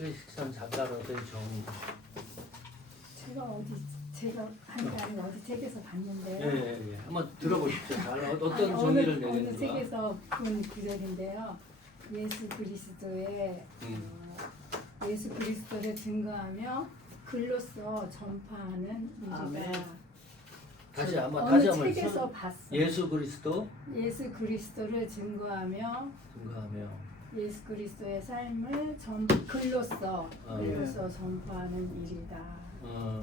크리스찬 작가로서의 정의. 제가 한 게 아니라 어디 책에서 봤는데요. 예. 한번 들어보십시오. 어떤 아니, 정의를 어느 내리는가. 책에서 본 구절인데요. 예수 그리스도의 예수 그리스도를 증거하며 글로써 전파하는 아멘. 일이다. 다시 한번 어느 책에서 봤어. 예수 그리스도 예수 그리스도를 증거하며 예수 그리스도의 삶을 글로써 전파하는 일이다.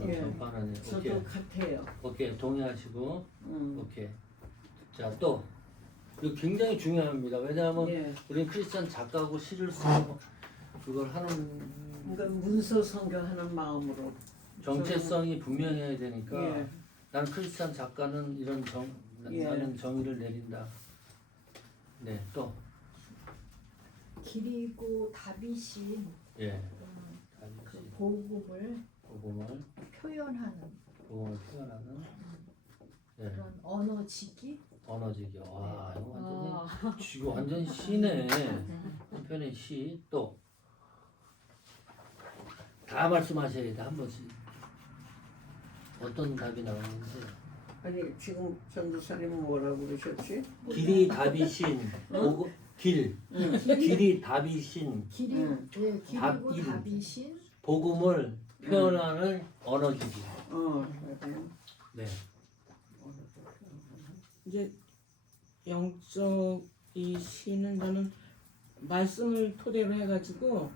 예. 전파하는 일. 저도 같아요. 오케이. 동의하시고. 오케이. 자, 또 이거 굉장히 중요합니다. 왜냐하면 예. 우리는 크리스찬 작가고 시를 쓰고 그걸 하는 그러니까 문서 성경하는 마음으로 정체성이 분명해야 되니까 예. 나는 크리스찬 작가는 이런 예. 나는 정의를 내린다. 네, 또 그리고 다윗이 예. 그 복음을 복음을 표현하는 표현하는 예. 그런 언어지기. 언어지기. 와, 이거 완전 시네. 한편의 시. 또 다 말씀하셔야 돼, 한 번씩. 어떤 답이 나오는지. 아니 지금 전도사님은 뭐라고 그러셨지? 길이 답이신 길이 답이신 답 그리고 이름. 다윗인 복음을 표현하는 언어지기. 맞아요. 네. 이제 영적이 시는 저는 말씀을 토대로 해가지고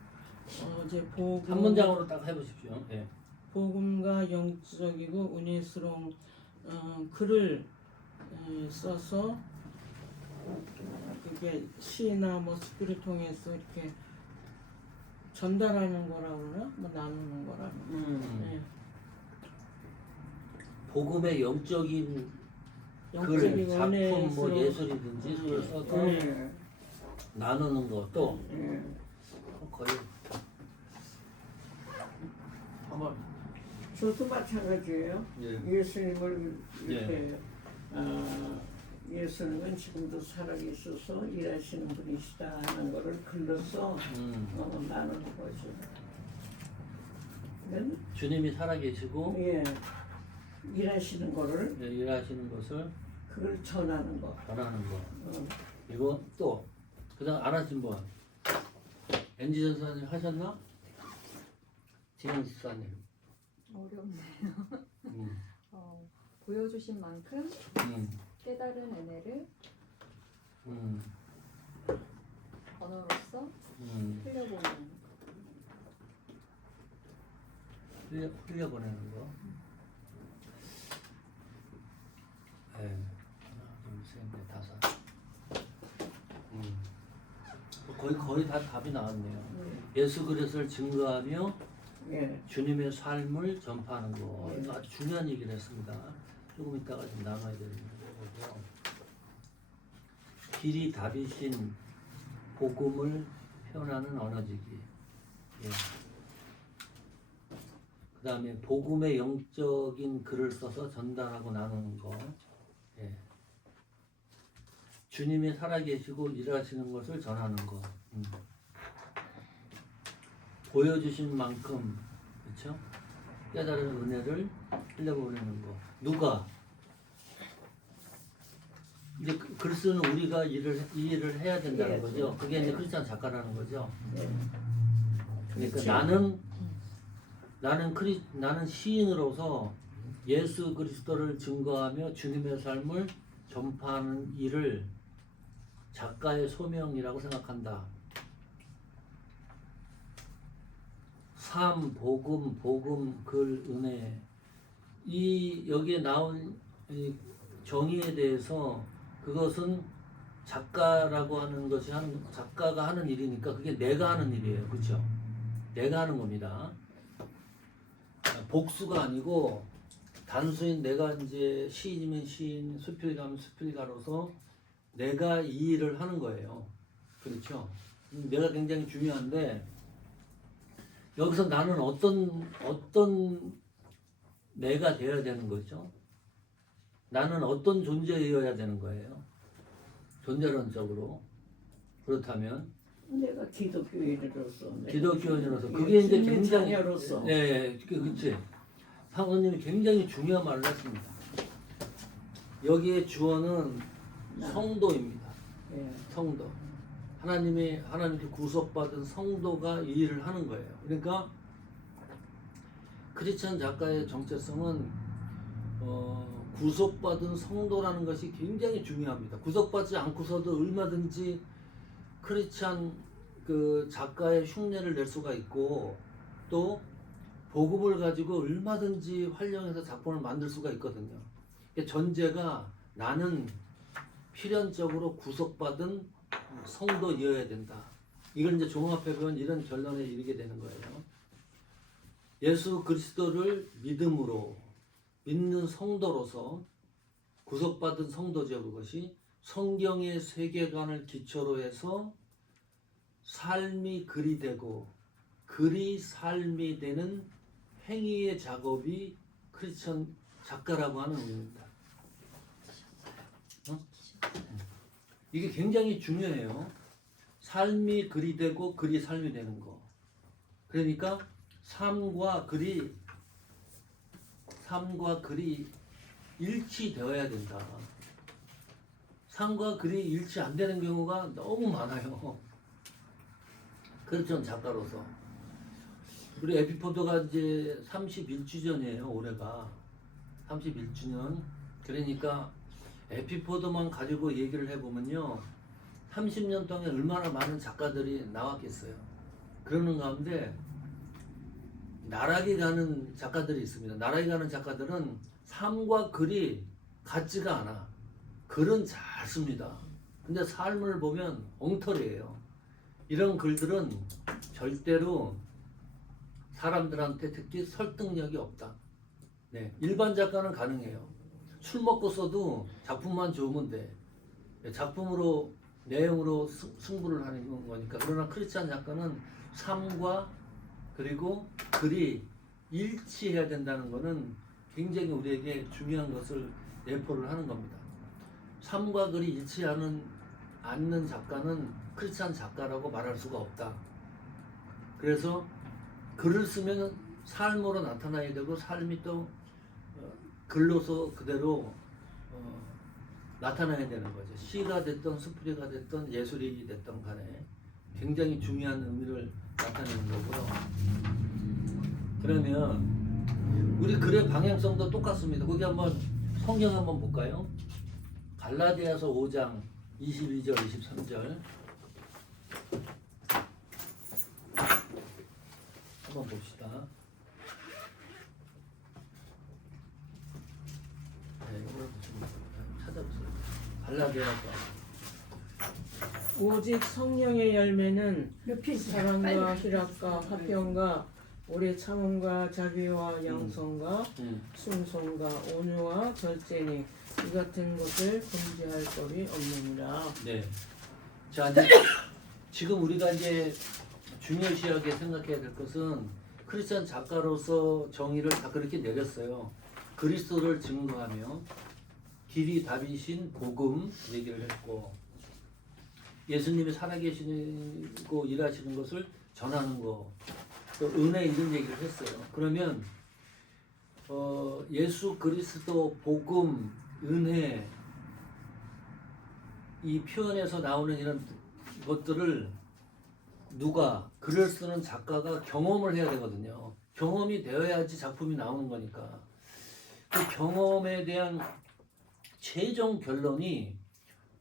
이제 복음 한 문장으로 딱 해보십시오. 네. 복음과 영적이고 은혜스러운 글을 써서 그게 시나 뭐 스피를 통해서 이렇게 전달하는 거라 그러나 뭐 나누는 거라 그러나 복음의 영적인 글, 영적이고 작품, 뭐 은혜스러운 예술이든지 그걸 써서 나누는 것도 거의 한번 저도 마찬가지예요. 예. 예수님을 이렇게 예수님은 지금도 살아계셔서 일하시는 분이시다 하는 거를 글로써 나누는 거죠. 주님이 살아계시고 일하시는 거를 일하시는 것을 그걸 전하는 거. 이거 또 그다음 안 하신 분 엔지 전사님 하셨나? 지금 집사님. 어렵네요. 보여주신 만큼 깨달은 은혜를 언어로서 흘려보내는 거. 하나, 둘, 셋, 넷, 다섯. 거의 다 답이 나왔네요. 예수 그리스도를 증거하며 주님의 삶을 전파하는 거. 이거 아주 중요한 얘기를 했습니다. 조금 이따가 좀 나눠야 되는 거고요. 길이 답이신 복음을 표현하는 언어지기. 그 다음에 복음의 영적인 글을 써서 전달하고 나누는 거. 주님이 살아계시고 일하시는 것을 전하는 거. 보여주신 만큼, 그렇죠? 깨달은 은혜를 흘려보내는 거. 누가? 이제 글 쓰는 우리가 이 일을 해야 된다는 거죠. 그게 이제 크리스찬 작가라는 거죠. 그러니까 나는 시인으로서 예수 그리스도를 증거하며 주님의 삶을 전파하는 일을 작가의 소명이라고 생각한다. 삶, 복음, 글, 은혜. 여기에 나온 이 정의에 대해서 그것은 작가라고 하는 것이 작가가 하는 일이니까 그게 내가 하는 일이에요. 그렇죠? 내가 하는 겁니다. 복수가 아니고 단순히 내가 이제 시인이면 시인, 수필가면 수필가로서 내가 이 일을 하는 거예요. 그렇죠? 내가 굉장히 중요한데 여기서 나는 어떤 내가 되어야 되는 거죠? 나는 어떤 존재여야 되는 거예요? 존재론적으로. 그렇다면 내가 기독교인으로서 기독교인으로서 그게 이제 굉장히 자녀로서 네, 그렇지. 사모님이 굉장히 중요한 말을 했습니다. 여기에 주어는 성도입니다. 예. 성도. 하나님께 구속받은 성도가 이 일을 하는 거예요. 그러니까 크리스천 작가의 정체성은 구속받은 성도라는 것이 굉장히 중요합니다. 구속받지 않고서도 얼마든지 크리스천 그 작가의 흉내를 낼 수가 있고 또 복음을 가지고 얼마든지 활용해서 작품을 만들 수가 있거든요. 전제가 나는 필연적으로 구속받은 성도이어야 된다. 이걸 이제 종합해 보면 이런 결론에 이르게 되는 거예요. 예수 그리스도를 믿음으로 믿는 성도로서 구속받은 성도죠. 그것이 성경의 세계관을 기초로 해서 삶이 글이 되고 글이 삶이 되는 행위의 작업이 크리스천 작가라고 하는 의미입니다. 이게 굉장히 중요해요. 삶이 글이 되고 글이 삶이 되는 거. 그러니까 삶과 글이 일치되어야 된다. 삶과 글이 일치 안 되는 경우가 너무 많아요. 그렇죠, 작가로서. 우리 에피포드가 이제 31주년이에요, 올해가. 31주년. 그러니까 에피포드만 가지고 얘기를 해보면요. 30년 동안 얼마나 많은 작가들이 나왔겠어요. 그러는 가운데 나락에 가는 작가들이 있습니다. 나락에 가는 작가들은 삶과 글이 같지가 않아. 글은 잘 씁니다. 근데 삶을 보면 엉터리예요. 이런 글들은 절대로 사람들한테 특히 설득력이 없다. 네, 일반 작가는 가능해요. 술 먹고 써도 작품만 좋으면 돼. 작품으로 내용으로 승부를 하는 거니까. 그러나 크리스찬 작가는 삶과 그리고 글이 일치해야 된다는 것은 굉장히 우리에게 중요한 것을 내포를 하는 겁니다. 삶과 글이 일치하는 않는 작가는 크리스찬 작가라고 말할 수가 없다. 그래서 글을 쓰면 삶으로 나타나야 되고 삶이 또 글로서 그대로 나타나야 되는 거죠. 시가 됐던 수필이가 됐던 예술이 됐던 간에 굉장히 중요한 의미를 나타내는 거고요. 그러면 우리 글의 방향성도 똑같습니다. 거기 한번 성경 한번 볼까요? 갈라디아서 5장 22절 23절 한번 봅시다. 네, 이거 좀 찾아보세요. 갈라디아서 오직 성령의 열매는 높이 사랑과 희락과 화평과 오래 참음과 자비와 양성과 순송과 온유와 절제니 이 같은 것을 금지할 법이 없느니라. 네. 자, 이제 지금 우리가 이제 중요시하게 생각해야 될 것은 크리스천 작가로서 정의를 다 그렇게 내렸어요. 그리스도를 증거하며 길이 답이신 복음 얘기를 했고 예수님이 살아계시고 일하시는 것을 전하는 거, 또 은혜 이런 얘기를 했어요. 그러면 예수 그리스도 복음 은혜 이 표현에서 나오는 이런 것들을 누가 글을 쓰는 작가가 경험을 해야 되거든요. 경험이 되어야지 작품이 나오는 거니까. 그 경험에 대한 최종 결론이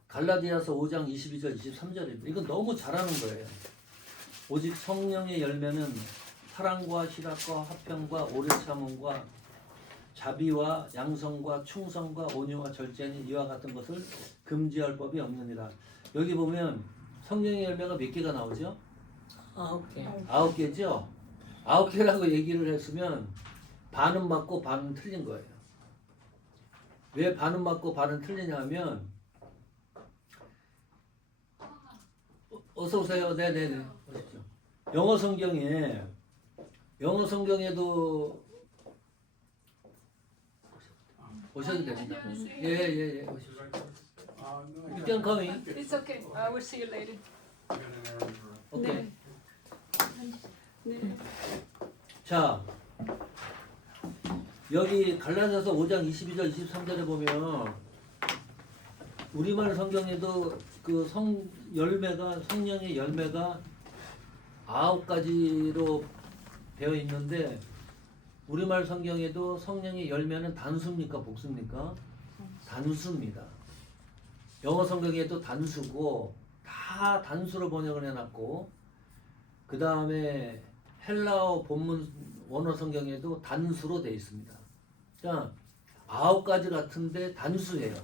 갈라디아서 5장 22절 23절입니다. 이건 너무 잘하는 거예요. 오직 성령의 열매는 사랑과 희락과 화평과 오래 참음과 자비와 양성과 충성과 온유와 절제니 이와 같은 것을 금지할 법이 없느니라. 여기 보면 성령의 열매가 몇 개가 나오죠? 9개. 9개죠? 9개라고 얘기를 했으면 반은 맞고 반은 틀린 거예요. 왜 반은 맞고 반은 틀리냐면 어서 오세요. 네네네. 오십시오. 영어 성경에도 오셔도 됩니다. 예. 오십시오. You can come in. It's okay. I will see you later. 오케이. 네. 자, 여기 갈라디아서 5장 22절 23절에 보면 우리말 성경에도 그 성령의 열매가 9가지로 되어 있는데 우리말 성경에도 성령의 열매는 단수입니까 복수입니까? 단수입니다. 영어 성경에도 단수고 다 단수로 번역을 해놨고 그 다음에 헬라어 본문 원어 성경에도 단수로 되어 있습니다. 자, 9가지 같은데 단수예요.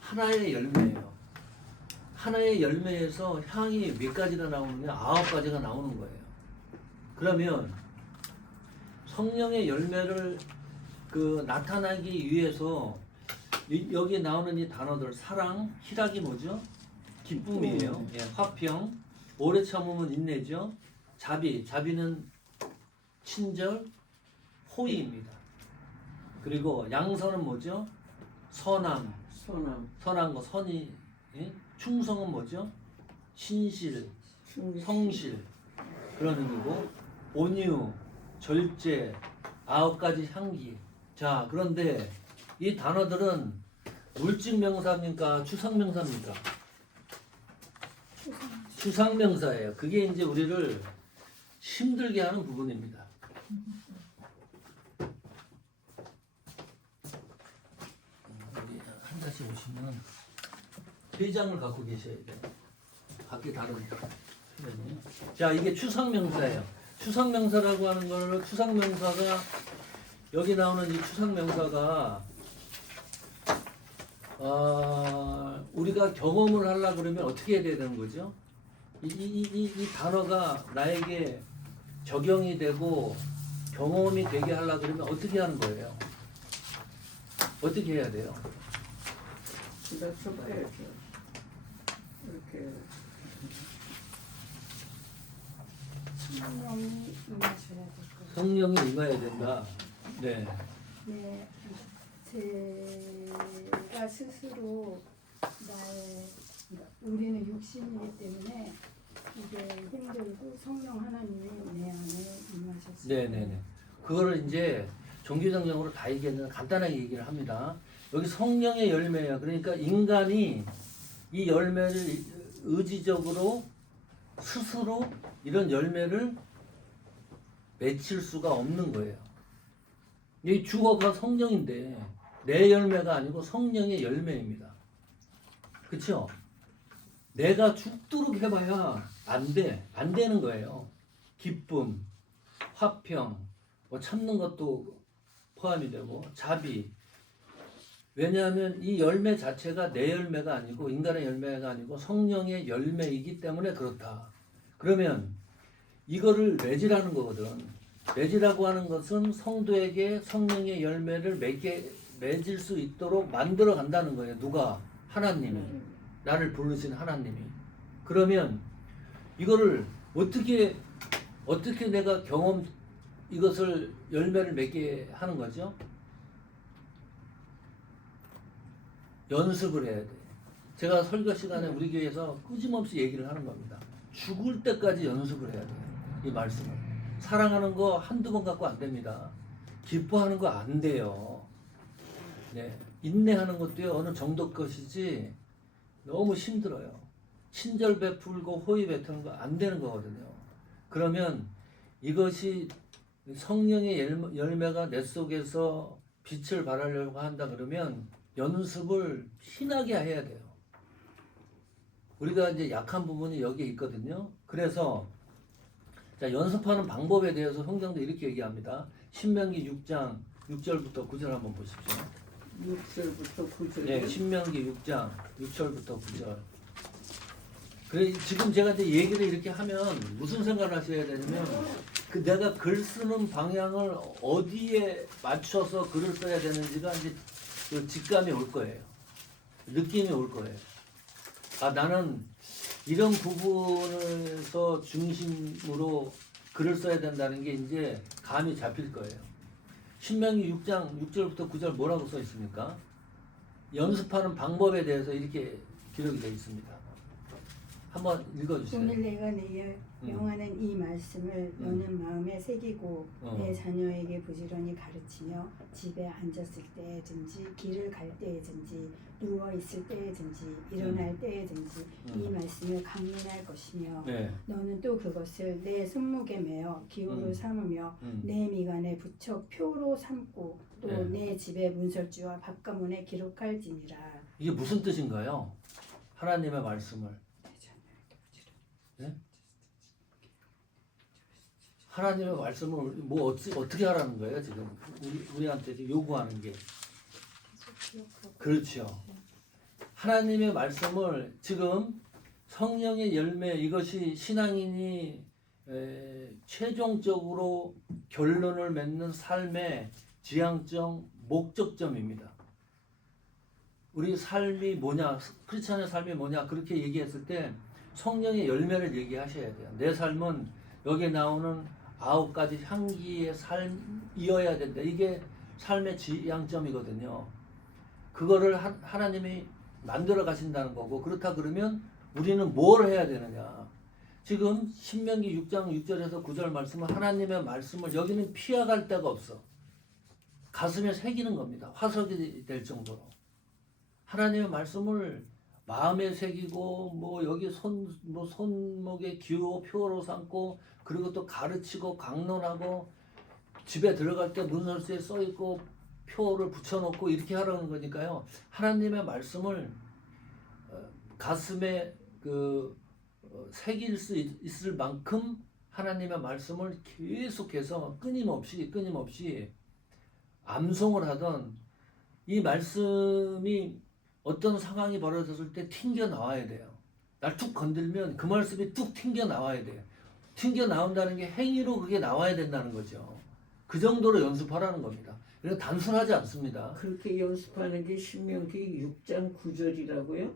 하나의 열매예요. 하나의 열매에서 향이 몇 가지가 나오느냐? 9가지가 나오는 거예요. 그러면 성령의 열매를 나타나기 위해서 여기 나오는 이 단어들 사랑, 희락이 뭐죠? 기쁨이에요. 예, 화평, 오래 참으면 인내죠. 자비는 친절, 호의입니다. 그리고 양선은 뭐죠? 선한 거 선이. 예? 충성은 뭐죠? 신실, 성실 그런 의미고 온유, 절제, 9가지 향기. 자, 그런데 이 단어들은 물질 명사입니까? 추상 명사입니까? 추상 명사예요. 그게 이제 우리를 힘들게 하는 부분입니다. 여기 한 잔씩 오시면 회장을 갖고 계셔야 돼요. 각기 다른 표현이. 자, 이게 추상명사예요. 추상명사라고 하는 거는 추상명사가 여기 나오는 이 추상명사가 우리가 경험을 하려고 그러면 어떻게 해야 되는 거죠? 이 단어가 나에게 적용이 되고 경험이 되게 하려고 그러면 어떻게 하는 거예요? 어떻게 해야 돼요? 지나쳐봐야죠. 이렇게 성령이 임하셔야 될 거예요. 성령이 임해야 된다. 네. 네, 제가 스스로 우리는 육신이기 때문에 이게 힘들고 성령 하나님이 내 안에 임하셨어요. 네네네. 그거를 이제 종교정령으로 다 얘기했는데 간단하게 얘기를 합니다. 여기 성령의 열매예요. 그러니까 인간이 이 열매를 의지적으로 스스로 이런 열매를 맺힐 수가 없는 거예요. 이 주어가 성령인데 내 열매가 아니고 성령의 열매입니다. 그렇죠? 내가 죽도록 해봐야 안 돼. 안 되는 거예요. 기쁨, 화평, 뭐 참는 것도 포함이 되고 자비. 왜냐하면 이 열매 자체가 내 열매가 아니고 인간의 열매가 아니고 성령의 열매이기 때문에 그렇다. 그러면 이거를 맺으라는 거거든. 맺으라고 하는 것은 성도에게 성령의 열매를 맺을 수 있도록 만들어 간다는 거예요. 누가? 하나님이. 나를 부르신 하나님이. 그러면 이거를 어떻게 내가 이것을 열매를 맺게 하는 거죠? 연습을 해야 돼. 제가 설교 시간에 우리 교회에서 끊임없이 얘기를 하는 겁니다. 죽을 때까지 연습을 해야 돼요. 이 말씀을. 사랑하는 거 한두 번 갖고 안 됩니다. 기뻐하는 거 안 돼요. 네. 인내하는 것도요, 어느 정도 것이지 너무 힘들어요. 친절 베풀고 호의 베푸는 거 안 되는 거거든요. 그러면 이것이 성령의 열매가 내 속에서 빛을 발하려고 한다 그러면 연습을 신하게 해야 돼요. 우리가 이제 약한 부분이 여기에 있거든요. 그래서 자, 연습하는 방법에 대해서 성경도 이렇게 얘기합니다. 신명기 6장 6절부터 9절 한번 보십시오. 6절부터 9절. 네, 신명기 6장 6절부터 9절. 그래, 지금 제가 이제 얘기를 이렇게 하면 무슨 생각을 하셔야 되냐면 내가 글 쓰는 방향을 어디에 맞춰서 글을 써야 되는지가 이제 그 직감이 올 거예요. 느낌이 올 거예요. 나는 이런 부분에서 중심으로 글을 써야 된다는 게 이제 감이 잡힐 거예요. 신명기 6장 6절부터 9절 뭐라고 써 있습니까? 연습하는 방법에 대해서 이렇게 기록이 되어 있습니다. 한번 읽어주세요. 오늘 내가 내 명하는 이 말씀을 너는 마음에 새기고 내 자녀에게 부지런히 가르치며 집에 앉았을 때든지 길을 갈 때든지 누워 있을 때든지 일어날 때든지 이 말씀을 강론할 것이며 네. 너는 또 그것을 내 손목에 매어 기호로 삼으며 내 미간에 붙여 표로 삼고 또 네. 내 집의 문설주와 바깥문에 기록할지니라. 이게 무슨 뜻인가요? 하나님의 말씀을. 네? 하나님의 말씀을 뭐 어떻게 하라는 거예요 지금 우리한테 지금 요구하는 게. 그렇죠. 하나님의 말씀을 지금 성령의 열매 이것이 신앙인이 최종적으로 결론을 맺는 삶의 지향점 목적점입니다. 우리 삶이 뭐냐, 크리스찬의 삶이 뭐냐 그렇게 얘기했을 때 성령의 열매를 얘기하셔야 돼요. 내 삶은 여기에 나오는 9가지 향기의 삶이어야 된다. 이게 삶의 지향점이거든요. 그거를 하나님이 만들어 가신다는 거고, 그렇다 그러면 우리는 뭘 해야 되느냐. 지금 신명기 6장 6절에서 9절 말씀은 하나님의 말씀을 여기는 피해갈 데가 없어. 가슴에 새기는 겁니다. 화석이 될 정도로. 하나님의 말씀을 마음에 새기고 뭐 여기 손목에 기호 표로 삼고 그리고 또 가르치고 강론하고 집에 들어갈 때 문설주에 써 있고 표를 붙여놓고 이렇게 하라는 거니까요. 하나님의 말씀을 가슴에 새길 수 있을 만큼 하나님의 말씀을 계속해서 끊임없이 암송을 하던 이 말씀이 어떤 상황이 벌어졌을 때 튕겨 나와야 돼요. 날 툭 건들면 그 말씀이 뚝 튕겨 나와야 돼요. 튕겨 나온다는 게 행위로 그게 나와야 된다는 거죠. 그 정도로 연습하라는 겁니다. 그래서 단순하지 않습니다. 그렇게 연습하는 게 신명기 6장 9절이라고요?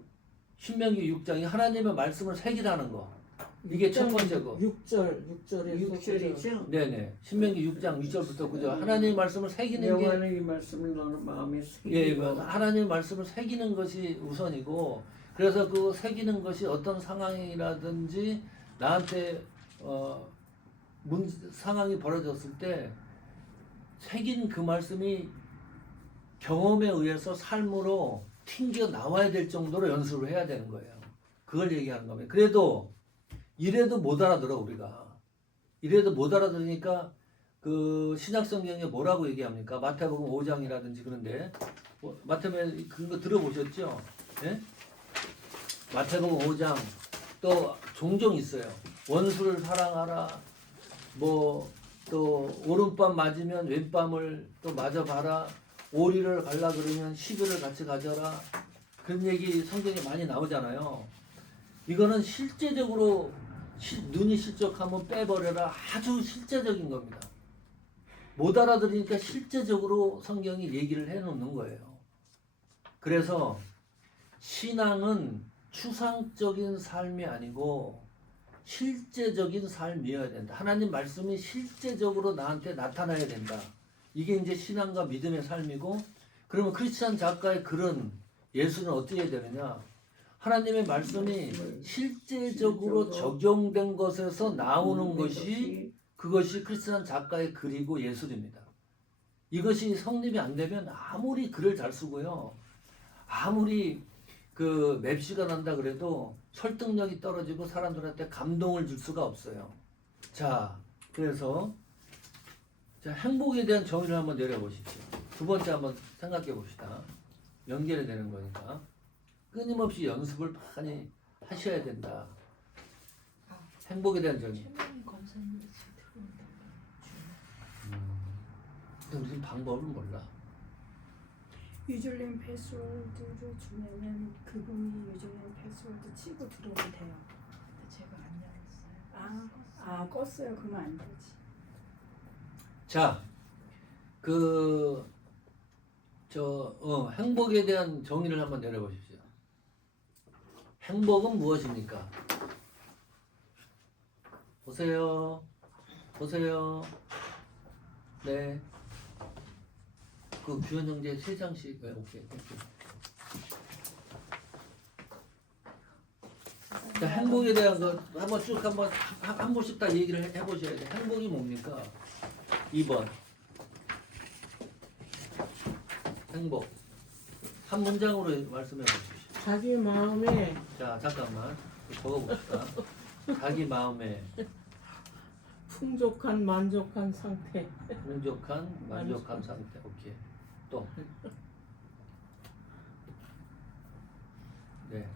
신명기 6장이 하나님의 말씀을 새기라는 거. 이게 첫 번째 거. 6절이죠? 네네. 신명기 6장 6절부터 9절. 하나님의 말씀을 새기는 게. 명하는 이 말씀을 너는 마음에 새기고. 예, 하나님의 말씀을 새기는 것이 우선이고, 그래서 그 새기는 것이 어떤 상황이라든지 나한테 상황이 벌어졌을 때 새긴 그 말씀이 경험에 의해서 삶으로 튕겨 나와야 될 정도로 연습을 해야 되는 거예요. 그걸 얘기하는 겁니다. 그래도 이래도 못 알아들어 우리가. 이래도 못 알아들으니까 그 신약성경에 뭐라고 얘기합니까? 마태복음 5장이라든지 그런데 마태복음 그런 거 들어보셨죠? 예? 마태복음 5장 또 종종 있어요. 원수를 사랑하라. 뭐 또 오른밤 맞으면 왼밤을 또 맞아봐라. 오리를 갈라 그러면 시비를 같이 가져라. 그런 얘기 성경에 많이 나오잖아요. 이거는 실제적으로 눈이 실족하면 빼버려라. 아주 실제적인 겁니다. 못 알아들으니까 실제적으로 성경이 얘기를 해놓는 거예요. 그래서 신앙은 추상적인 삶이 아니고 실제적인 삶이어야 된다. 하나님 말씀이 실제적으로 나한테 나타나야 된다. 이게 이제 신앙과 믿음의 삶이고, 그러면 크리스찬 작가의 글은 예술은 어떻게 해야 되느냐? 하나님의 말씀이 실제적으로 적용된 것에서 나오는 것이 그것이 크리스찬 작가의 글이고 예술입니다. 이것이 성립이 안 되면 아무리 글을 잘 쓰고요, 아무리 그 맵시가 난다 그래도 설득력이 떨어지고 사람들한테 감동을 줄 수가 없어요. 자, 그래서 행복에 대한 정의를 한번 내려보십시오. 두 번째 한번 생각해 봅시다. 연결이 되는 거니까. 끊임없이 연습을 많이 하셔야 된다. 행복에 대한 정의. 최명희 권사님이 지금 들어온다고 근데 우리는 방법을 몰라. 유저네임 패스워드를 주면은 그분이 유저네임 패스워드 치고 들어오면 돼요. 근데 제가 안 열었어요. 껐어요. 그러면 안 되지. 자, 행복에 대한 정의를 한번 내려보십시오. 행복은 무엇입니까? 보세요. 네. 그 규현 형제 3장씩. 네, 오케이. 권사님 자, 행복에 대한 거 한번 쭉 한 번씩 다 얘기를 해보셔야 돼. 행복이 뭡니까? 2번. 행복. 한 문장으로 말씀해 보십시오. 자기 마음에 자, 잠깐만. 적어봅시다. 자기 마음에 풍족한 만족한 상태. 풍족한, 만족한 상태. 오케이. 또. 네.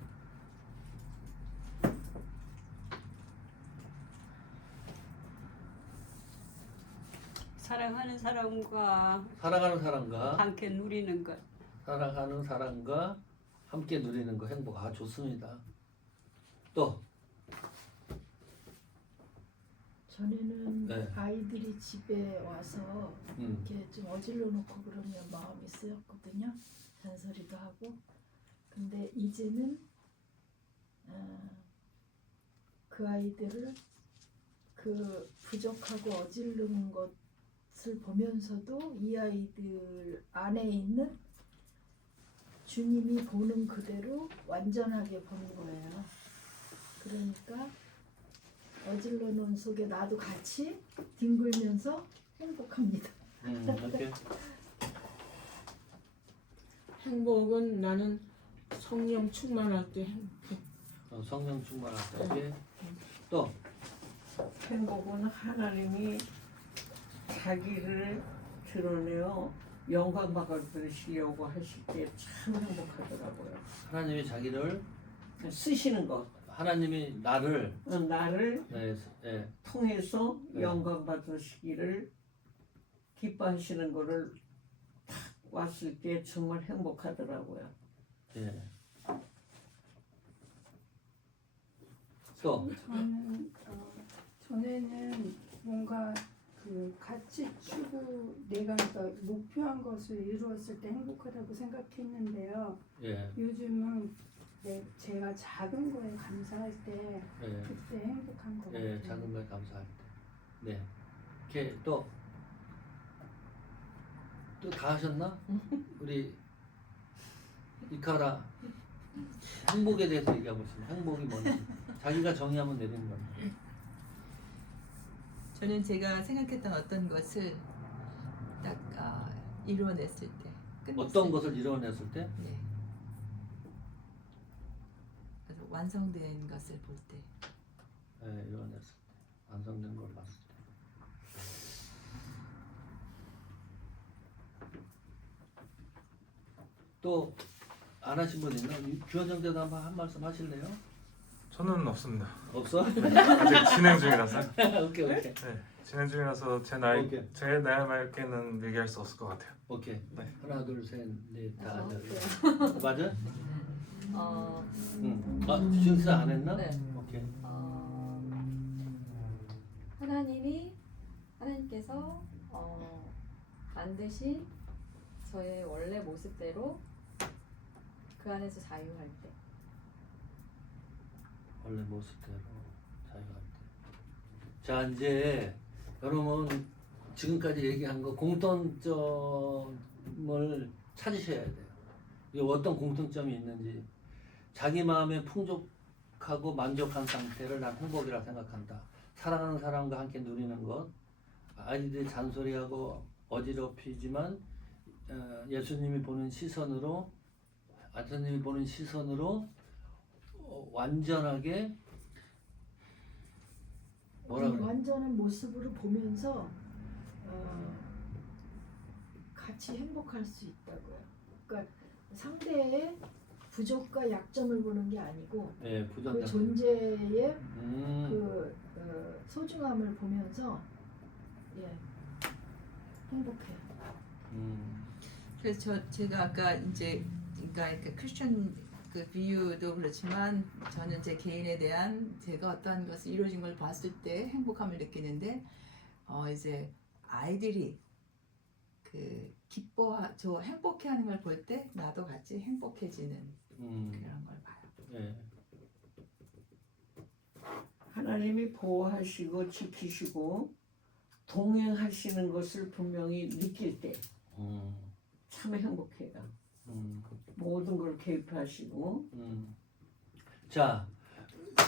사랑하는 사람과 사랑하는 사람과 함께 누리는 것. 사랑하는 사람과 함께 누리는 거 행복. 아, 좋습니다. 또. 전에는 네. 아이들이 집에 와서 이렇게 좀 어질러 놓고 그러면 마음이 쓰였거든요. 잔소리도 하고. 근데 이제는 그 아이들을 그 부족하고 어질른 것을 보면서도 이 아이들 안에 있는 주님이 보는 그대로 완전하게 보는 거예요. 그러니까 어질러 놓은 속에 나도 같이 뒹굴면서 행복합니다. 오케이. 행복은 나는 성령 충만할 때 행복해. 성령 충만할 때. 또. 행복은 하나님이 자기를 드러내어 영광 받으시려고 하실 때 참 행복하더라고요. 하나님이 자기를 쓰시는 것, 하나님이 나를 나를 네. 통해서 네. 영광 받으시기를 기뻐하시는 것을 딱 왔을 때 정말 행복하더라고요. 예. 또. 저는 전에는 뭔가 그 가치 추구 내가 그러니까 목표한 것을 이루었을 때 행복하다고 생각했는데요. 예. 요즘은 제가 작은 거에 감사할 때 예. 그때 행복한 것 같아요. 예. 작은 거에 감사할 때. 네. 이렇게 또 다 하셨나? 우리 이카라 행복에 대해서 얘기하고 있습니다. 행복이 뭔지 자기가 정의하면 되는 건데. 저는 제가 생각했던 어떤 것을 딱 이루어냈을 때 끝냈을 어떤 때. 것을 이뤄냈을 때? 네. 그래서 완성된 것을 볼 때. 예, 이뤄냈을 때. 완성된 걸 봤을 때. 또 안 하신 분 있나? 주원장대도 한번 한 말씀 하실래요? 저는 없습니다. 없어? 아직 진행 중이라서. 오케이. 네, 진행 중이라서 제 나이 오케이. 제 나이 말께는 얘기할 수 없을 것 같아요. 오케이. 네. 하나, 둘, 셋, 넷, 다. 네. 맞아? 어, 응. 아, 주인사 안 했나? 네. 오케이. 하나님께서 반드시 저의 원래 모습대로 그 안에서 자유할 때. 원래 모습대로 자유할 때. 자, 이제 여러분 지금까지 얘기한 거 공통점을 찾으셔야 돼요. 이게 어떤 공통점이 있는지. 자기 마음에 풍족하고 만족한 상태를 난 행복이라 생각한다. 사랑하는 사람과 함께 누리는 것. 아이들이 잔소리하고 어지럽히지만 예수님이 보는 시선으로 완전하게 뭐라 그래? 완전한 모습으로 보면서 같이 행복할 수 있다고요. 그러니까 상대의 부족과 약점을 보는 게 아니고 예, 그 부정자. 존재의 그 소중함을 보면서 행복해요. 그래서 제가 아까 이제 그러니까 크리스천 그 비유도 그렇지만 저는 제 개인에 대한 제가 어떠한 것을 이루어진 걸 봤을 때 행복함을 느끼는데 이제 아이들이 그 저 행복해하는 걸 볼 때 나도 같이 행복해지는 그런 걸 봐요. 예. 하나님이 보호하시고 지키시고 동행하시는 것을 분명히 느낄 때 참 행복해요. 모든 걸 개입하시고. 자,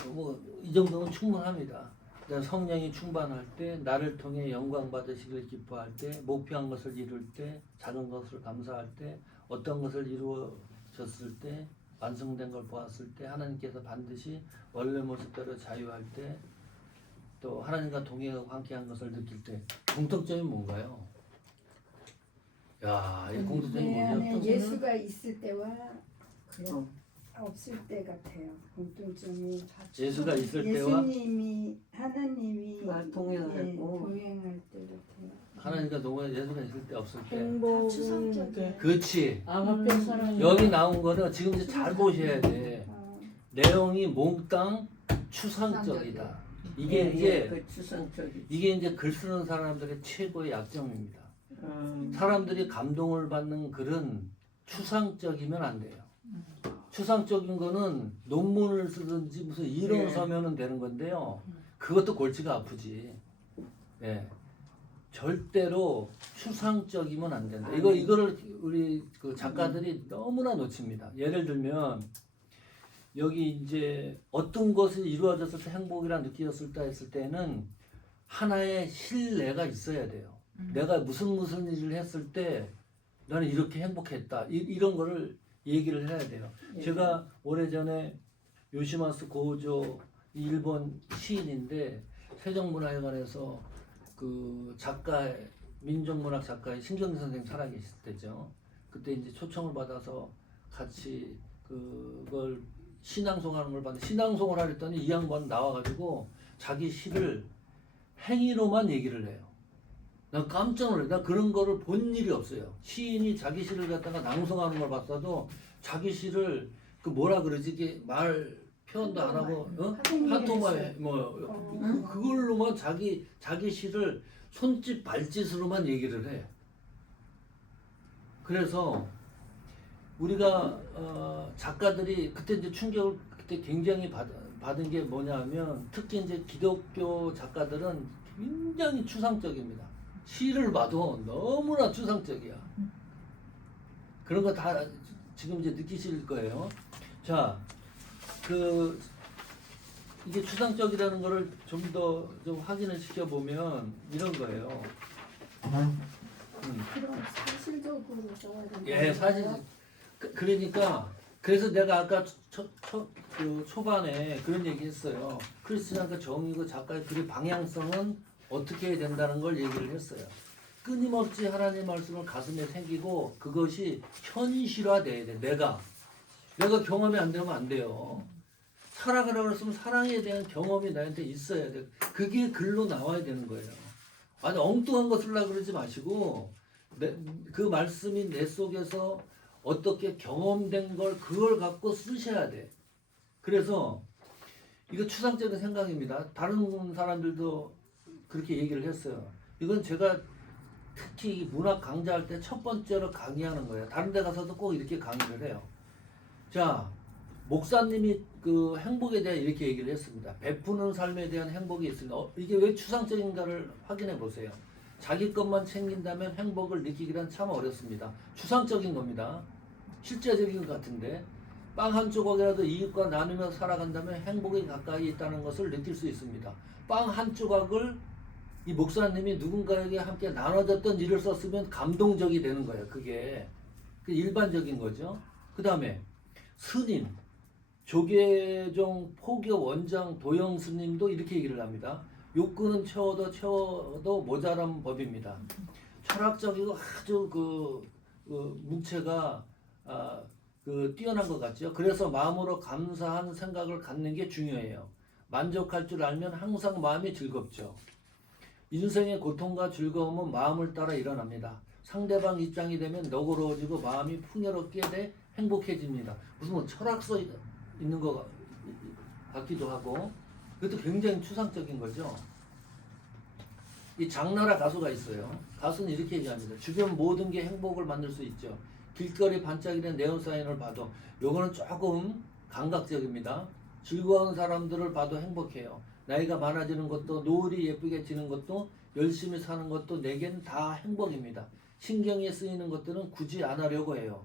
뭐 이 정도는 충분합니다. 그다음 성령이 충만할 때, 나를 통해 영광 받으시길 기뻐할 때, 목표한 것을 이룰 때, 작은 것을 감사할 때, 어떤 것을 이루어졌을 때, 완성된 걸 보았을 때, 하나님께서 반드시 원래 모습대로 자유할 때, 또 하나님과 동행하고 함께한 것을 느낄 때, 공통점이 뭔가요? 야, 이 공통점이 내 안에 뭐죠? 예수가 있을 때와 어. 없을 때 같아요. 공통점이 예수가 있을 때와 예수님이 하나님이 동행하고. 동행할 때 같아요. 하나님과 동행, 예수가 있을 때 없을 때. 행복은 추상적이에요. 이렇게 그렇지. 아가페 사랑이 여기 나온 거는 지금 이제 잘 보셔야 돼. 어, 내용이 몽땅 추상적이다. 이게 이제 그 추상적이. 이게 이제 글 쓰는 사람들의 최고의 약점입니다. 사람들이 감동을 받는 글은 추상적이면 안 돼요. 추상적인 거는 논문을 쓰든지 무슨 이론을 네. 서면은 되는 건데요. 그것도 골치가 아프지. 예. 절대로 추상적이면 안 된다. 이거를 우리 그 작가들이 너무나 놓칩니다. 예를 들면 여기 이제 어떤 것이 이루어졌을 때 행복이라 느껴졌을 때 했을 때는 하나의 신뢰가 있어야 돼요. 내가 무슨 일을 했을 때 나는 이렇게 행복했다. 이런 거를 얘기를 해야 돼요. 제가 오래전에 요시마스 고조 일본 시인인데 세종문화회관에서 그 작가 민족문학 작가의 신경진 선생님 살아계실 때죠. 그때 이제 초청을 받아서 같이 그걸 신앙송하는 걸 봤는데 신앙송을 하랬더니 이 양반 나와가지고 자기 시를 행위로만 얘기를 해요. 난 깜짝 놀래. 나 그런 거를 본 일이 없어요. 시인이 자기 시를 갖다가 낭송하는 걸 봤어도 자기 시를 그 뭐라 그러지? 이게 말 표현도 안 하고 판토마에 뭐 그걸로만 자기 시를 손짓 발짓으로만 얘기를 해. 그래서 우리가 작가들이 그때 이제 충격을 그때 굉장히 받은 게 뭐냐면 특히 이제 기독교 작가들은 굉장히 추상적입니다. 시를 봐도 너무나 추상적이야. 그런 거 다 지금 이제 느끼실 거예요. 자, 이게 추상적이라는 거를 좀 더 좀 확인을 시켜보면 이런 거예요. 그럼 사실적으로 써야 된다. 예, 사실 그러니까 그래서 내가 아까 그 초반에 그런 얘기했어요. 크리스찬과 정의고 작가의 글의 방향성은 어떻게 해야 된다는 걸 얘기를 했어요. 끊임없이 하나님의 말씀을 가슴에 새기고 그것이 현실화돼야 돼. 내가 경험이 안 되면 안 돼요. 살아가라고 했으면 사랑에 대한 경험이 나한테 있어야 돼. 그게 글로 나와야 되는 거예요. 아니 엉뚱한 거 쓰려고 그러지 마시고 그 말씀이 내 속에서 어떻게 경험된 걸 그걸 갖고 쓰셔야 돼. 그래서 이거 추상적인 생각입니다. 다른 사람들도 그렇게 얘기를 했어요. 이건 제가 특히 문학 강좌할 때 첫 번째로 강의하는 거예요. 다른 데 가서도 꼭 이렇게 강의를 해요. 자, 목사님이 그 행복에 대해 이렇게 얘기를 했습니다. 베푸는 삶에 대한 행복이 있습니다. 이게 왜 추상적인가를 확인해 보세요. 자기 것만 챙긴다면 행복을 느끼기란 참 어렵습니다. 추상적인 겁니다. 실제적인 것 같은데 빵 한 조각이라도 이웃과 나누며 살아간다면 행복에 가까이 있다는 것을 느낄 수 있습니다. 빵 한 조각을 이 목사님이 누군가에게 함께 나눠줬던 일을 썼으면 감동적이 되는 거예요. 그게 일반적인 거죠. 그 다음에 스님, 조계종 포교 원장 도영 스님도 이렇게 얘기를 합니다. 욕구는 채워도 모자란 법입니다. 철학적이고 아주 문체가 뛰어난 것 같죠. 그래서 마음으로 감사한 생각을 갖는 게 중요해요. 만족할 줄 알면 항상 마음이 즐겁죠. 인생의 고통과 즐거움은 마음을 따라 일어납니다. 상대방 입장이 되면 너그러워지고 마음이 풍요롭게 돼 행복해집니다. 무슨 뭐 철학서 있는 것 같기도 하고 그것도 굉장히 추상적인 거죠. 이 장나라 가수가 있어요. 가수는 이렇게 얘기합니다. 주변 모든 게 행복을 만들 수 있죠. 길거리 반짝이는 네온사인을 봐도 요거는 조금 감각적입니다. 즐거운 사람들을 봐도 행복해요. 나이가 많아지는 것도 노을이 예쁘게 지는 것도 열심히 사는 것도 내겐 다 행복입니다. 신경이 쓰이는 것들은 굳이 안 하려고 해요.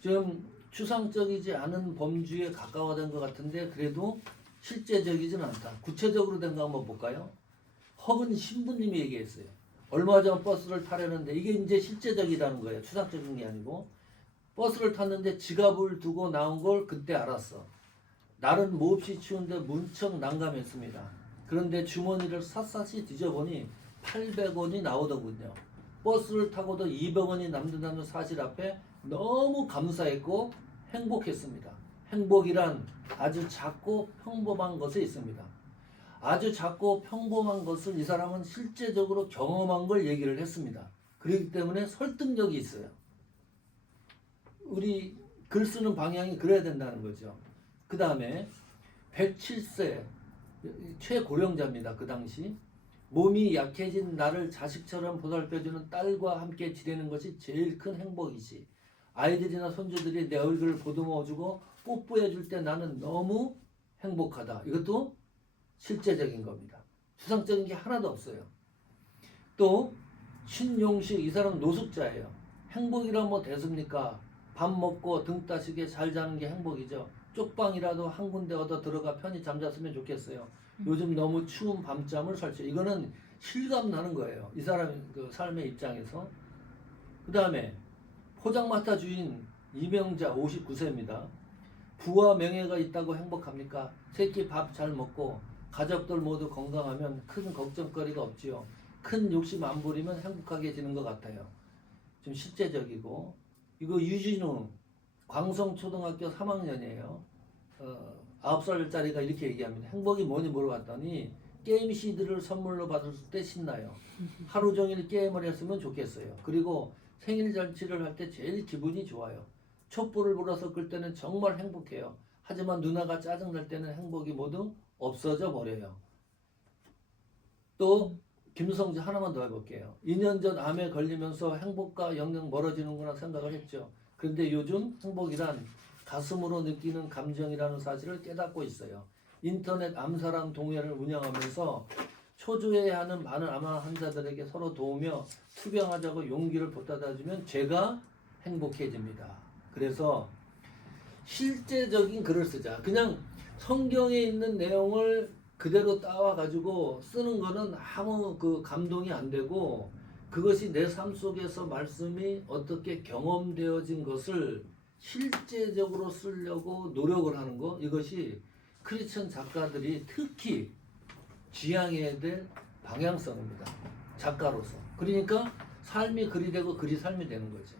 좀 추상적이지 않은 범주에 가까워진 것 같은데 그래도 실제적이지는 않다. 구체적으로 된 거 한번 볼까요? 허근 신부님이 얘기했어요. 얼마 전 버스를 타려는데 이게 이제 실제적이라는 거예요. 추상적인 게 아니고 버스를 탔는데 지갑을 두고 나온 걸 그때 알았어. 날은 몹시 추운데 문척 난감했습니다. 그런데 주머니를 샅샅이 뒤져보니 800원이 나오더군요. 버스를 타고도 200원이 남는다는 사실 앞에 너무 감사했고 행복했습니다. 행복이란 아주 작고 평범한 것에 있습니다. 아주 작고 평범한 것을 이 사람은 실제적으로 경험한 걸 얘기를 했습니다. 그렇기 때문에 설득력이 있어요. 우리 글 쓰는 방향이 그래야 된다는 거죠. 그 다음에 107세 최고령자입니다. 그 당시 몸이 약해진 나를 자식처럼 보살펴주는 딸과 함께 지내는 것이 제일 큰 행복이지. 아이들이나 손주들이 내 얼굴을 보듬어주고 뽀뽀해줄 때 나는 너무 행복하다. 이것도 실제적인 겁니다. 추상적인 게 하나도 없어요. 또 신용식 이 사람은 노숙자예요. 행복이란 뭐 대수입니까? 밥 먹고 등 따시게 잘 자는 게 행복이죠. 쪽방이라도 한 군데 얻어 들어가 편히 잠잤으면 좋겠어요. 요즘 너무 추운 밤잠을 설치. 이거는 실감 나는 거예요. 이 사람 그 삶의 입장에서. 그 다음에 포장마차 주인 이명자 59세입니다. 부와 명예가 있다고 행복합니까? 새끼 밥 잘 먹고 가족들 모두 건강하면 큰 걱정거리가 없지요. 큰 욕심 안 부리면 행복하게 것 같아요. 좀 실제적이고. 이거 유진우 광성초등학교 3학년이에요. 9살짜리가 이렇게 얘기합니다. 행복이 뭐니 물어봤더니 게임 CD를 선물로 받았을 때 신나요. 하루 종일 게임을 했으면 좋겠어요. 그리고 생일 잔치를 할 때 제일 기분이 좋아요. 촛불을 불어서 끌 때는 정말 행복해요. 하지만 누나가 짜증날 때는 행복이 모두 없어져 버려요. 또 김성재 하나만 더 해볼게요. 2년 전 암에 걸리면서 행복과 영영 멀어지는구나 생각을 했죠. 그런데 요즘 행복이란 가슴으로 느끼는 감정이라는 사실을 깨닫고 있어요. 인터넷 암사랑 동호회를 운영하면서 초조해하는 많은 암 환자들에게 서로 도우며 투병하자고 용기를 보따다주면 제가 행복해집니다. 그래서 실제적인 글을 쓰자. 그냥 성경에 있는 내용을 그대로 따와 가지고 쓰는 거는 아무 그 감동이 안 되고 그것이 내 삶 속에서 말씀이 어떻게 경험되어진 것을 실제적으로 쓰려고 노력을 하는 거, 이것이 크리스천 작가들이 특히 지향해야 될 방향성입니다. 작가로서. 그러니까 삶이 글이 되고 글이 삶이 되는 거죠.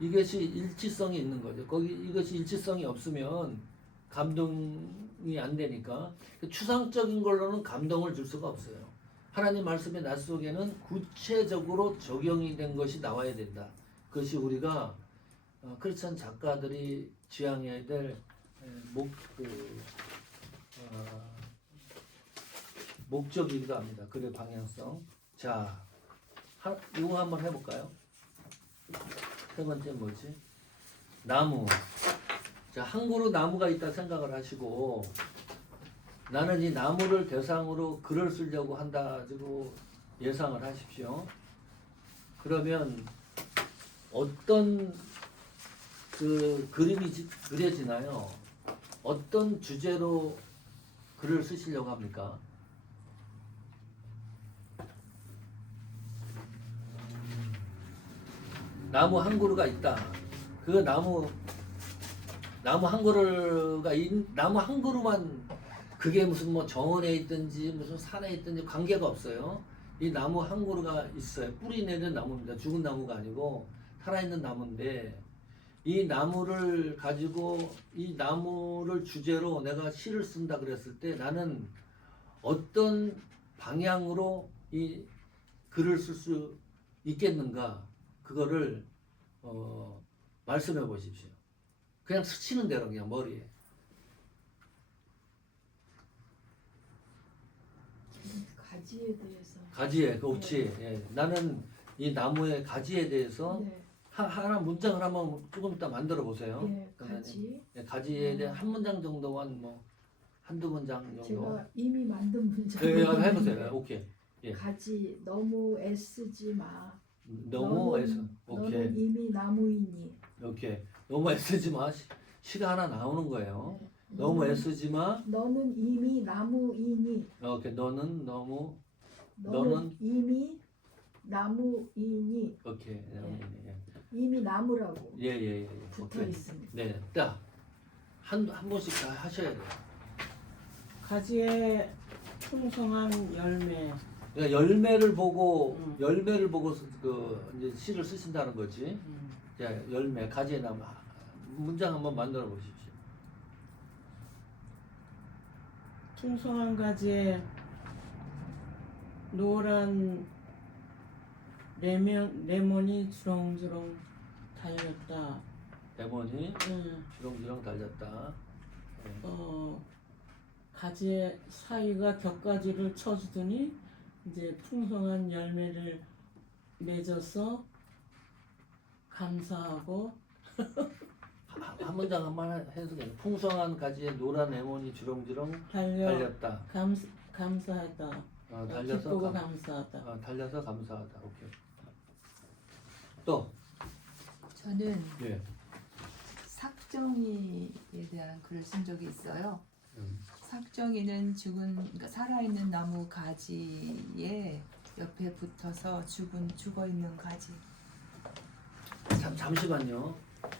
이것이 일치성이 있는 거죠. 이것이 일치성이 없으면 감동이 안 되니까 추상적인 걸로는 감동을 줄 수가 없어요. 하나님 말씀의 나 속에는 구체적으로 적용이 된 것이 나와야 된다. 그것이 우리가 크리스천 작가들이 지향해야 될 목적이기도 합니다. 글의 방향성. 자, 이거 한번 해볼까요? 세 번째 뭐지? 나무. 자, 한 그루 나무가 있다 생각을 하시고 나는 이 나무를 대상으로 글을 쓰려고 한다고 예상을 하십시오. 그러면 어떤 그 그림이 그려지나요? 어떤 주제로 글을 쓰시려고 합니까? 나무 한 그루가 있다. 그 나무 한 그루가 나무 한 그루만 그게 무슨 뭐 정원에 있든지 무슨 산에 있든지 관계가 없어요. 이 나무 한 그루가 있어요. 뿌리 내는 나무입니다. 죽은 나무가 아니고 살아있는 나무인데 이 나무를 가지고 이 나무를 주제로 내가 시를 쓴다 그랬을 때 나는 어떤 방향으로 이 글을 쓸 수 있겠는가 그거를 말씀해 보십시오. 그냥 스치는 대로 그냥 머리에. 가지에 대해서. 가지에, 그렇지. 예. 나는 이 나무의 가지에 대해서 네. 하나 문장을 한번 조금 이따 만들어 보세요. 예, 가지. 예, 가지에 대한 한 문장 정도만 뭐 한두 문장 정도. 제가 이미 만든 문장. 예, 해보세요. 오케이. 예. 가지 너무 애쓰지 마. 너무 애써. 오케이. 너는 이미 나무이니. 오케이. 너무 애쓰지 마. 시가 하나 나오는 거예요. 네. 너무 애쓰지 마. 너는 이미 나무이니. 오케이. 너는 너무 너는 이미 나무이니. 오케이. 이미 나무라고 예. 붙어 오케이. 있습니다. 네. 딱 한 번씩 다 하셔야 돼요. 가지에 풍성한 열매. 그러니까 열매를 보고 그 이제 시를 쓰신다는 거지. 자, 열매 가지에 나무 문장 한번 만들어 보십시오. 풍성한 가지에 노란 레몬이 주렁주렁 달렸다. 레몬이 응. 주렁주렁 달렸다. 네. 가지의 사이가 곁가지를 쳐주더니 이제 풍성한 열매를 맺어서 감사하고 한 문장 한번 해석해. 풍성한 가지에 노란 레몬이 주렁주렁 달렸다. 달렸다. 감사하다. 달려서 기쁘고 감사하다. 달려서 감사하다. 오케이. 또 저는 예. 삭정이에 대한 글을 쓴 적이 있어요. 음. 삭정이는 그러니까 살아있는 나무 가지에 옆에 붙어서 죽어 있는 가지. 잠시만요.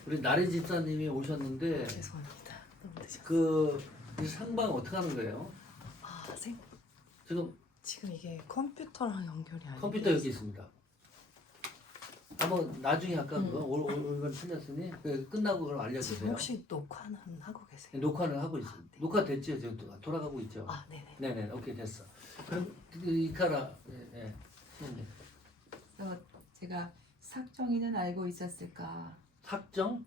우리 나래 집사님이 오셨는데 죄송합니다. 너무 늦었어요. 이 상방 어떻게 하는 거예요? 지금 이게 컴퓨터랑 연결이 안 컴퓨터 여기 있습니다. 한번 나중에 할까 그거? 오늘 틀렸으니 끝나고 그럼 알려주세요. 지금 혹시 녹화는 하고 계세요? 녹화는 하고 있어요. 네. 녹화 됐죠? 지금 돌아가고 있죠? 네네. 네네. 오케이 됐어. 그럼 이카라 신현님. 그래서 제가 삭정이는 알고 있었을까? 삭정?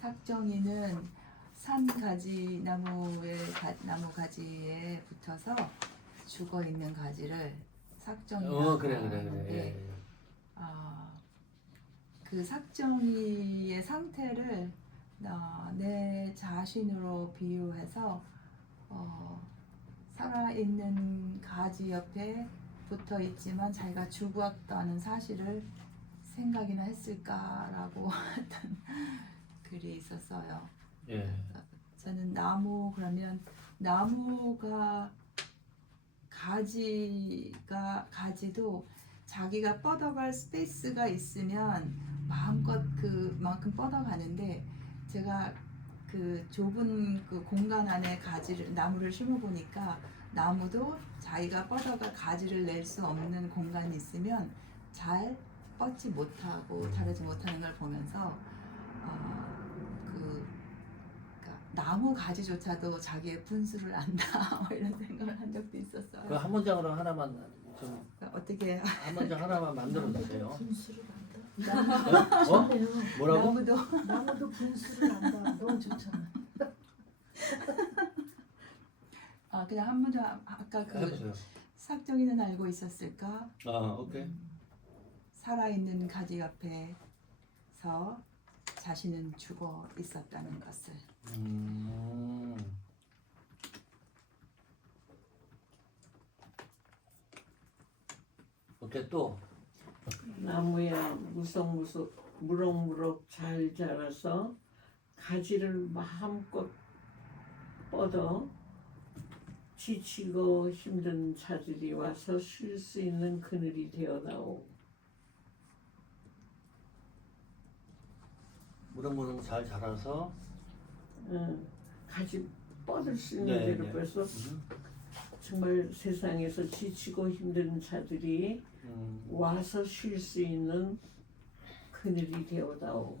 삭정이는 산 가지 나무 가지에 붙어서 죽어 있는 가지를 삭정이라고 그래. 하는데 그 삭정이의 상태를 내 자신으로 비유해서 살아있는 가지 옆에 붙어 있지만 자기가 죽었다는 사실을 생각이나 했을까라고 했던 글이 있었어요. 예. 저는 그러면 나무가 가지도 자기가 뻗어갈 스페이스가 있으면 마음껏 그만큼 뻗어가는데 제가 그 좁은 그 공간 안에 나무를 심어 보니까 나무도 자기가 뻗어가 가지를 낼 수 없는 공간이 있으면 잘 뻗지 못하고 자라지 못하는 걸 보면서 그러니까 나무 가지조차도 자기의 분수를 안다 뭐 이런 생각을 한 적도 있었어요. 그 한 문장으로 하나만 좀 어떻게 한 문장 하나만 만들어 주세요. 분수를 안다. 뭐라고? 나무도 분수를 안다. 너무 좋잖아. 그냥 한 문장 아까 그 해보세요. 삭정이는 알고 있었을까? 오케이. 살아있는 가지 옆에서 자신은 죽어 있었다는 것을. 오케이 또. 나무야 무럭무럭 잘 자라서 가지를 마음껏 뻗어 지치고 힘든 자들이 와서 쉴 수 있는 그늘이 되어다오. 무럭무럭 잘 자라서 가지 뻗을 수 있는 데를 벌써 정말 세상에서 지치고 힘든 자들이 와서 쉴 수 있는 그늘이 되어다오.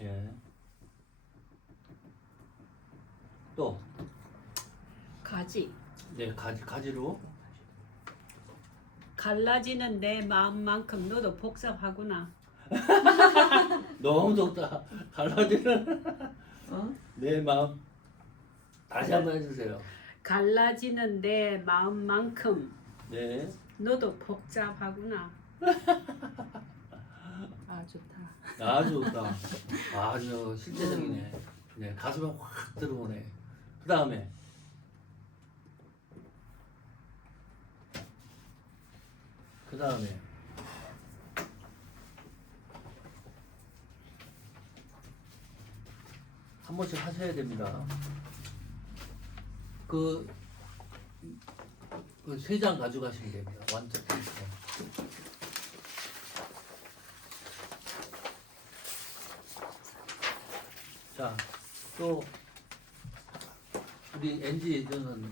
예. 또. 가지. 네, 가지로. 갈라지는 내 마음만큼 너도 복잡하구나. 너무 좋다. 갈라지는 내 마음. 다시 한번 해주세요. 갈라지는 내 마음만큼 네. 너도 복잡하구나. 좋다. 아주 좋다. 아주 실제적이네. 네, 가슴에 확 들어오네. 그 다음에 한 번씩 하셔야 됩니다. 그 3장 가져가시면 됩니다. 완전. 자, 또 우리 엔지는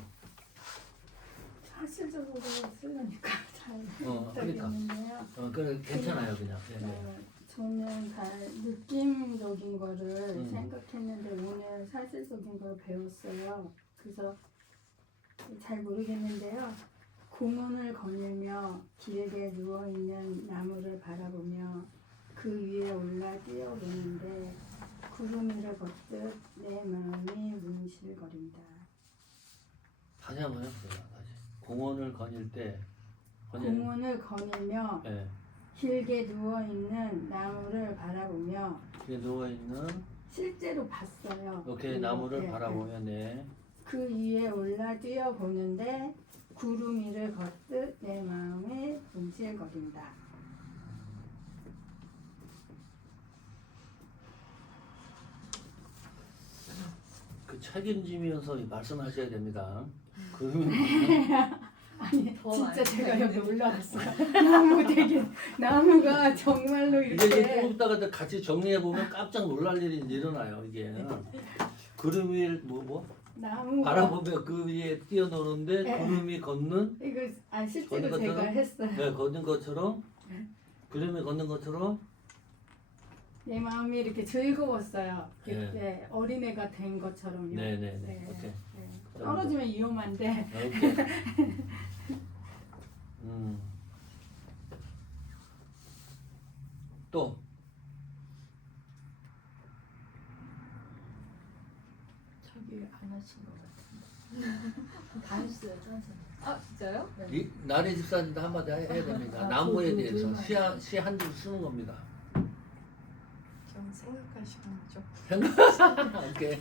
사실적으로 쓰려니까 잘 그러니까. 모르겠는데요. 그래 괜찮아요 그냥. 네. 저는 다 느낌적인 거를 음. 생각했는데 오늘 사실적인 걸 배웠어요. 그래서 잘 모르겠는데요. 공원을 거닐며 길게 누워있는 나무를 바라보며 그 위에 올라 뛰어보는데 구름 위를 걷듯 내 마음이 뭉실거린다. 다시 한번 해보세요. 다시. 공원을 거닐 때 공원을 거닐며 네. 길게 누워있는 나무를 바라보며 이렇게 누워 있는 실제로 봤어요. 이렇게 그거. 나무를 네, 바라보면 네. 그 위에 올라 뛰어보는데 구름 위를 걷듯 내 마음이 뭉실거린다. 그 책임지면서 말씀하셔야 됩니다. 그러면 아니 더 진짜 많이 제가 여기 가야 올라갔어요. 나무 되게 나무가 정말로 이제 조금 이렇게 있다가 같이 정리해 보면 깜짝 놀랄 일이 일어나요. 이게 구름 위에 뭐 나무가 바라보면 그 위에 뛰어노는데 네. 구름이 걷는 이거 실제로 걷는 제가 것처럼? 했어요. 네, 걷는 것처럼 구름이 걷는 것처럼 내 마음이 이렇게 즐거웠어요. 네. 이렇게 어린애가 된 것처럼요. 네네네. 네. 오케이. 네. 떨어지면 위험한데 오케이. 또 저기 안 하신 것 같은데. 다 했어요, 선생님. 아 진짜요? 나래 집사님도 한마디 해야 됩니다. 아, 나무에 그 대해서 말. 시 한 줄 쓰는 겁니다. 좀 생각할 시간 좀. 오케이.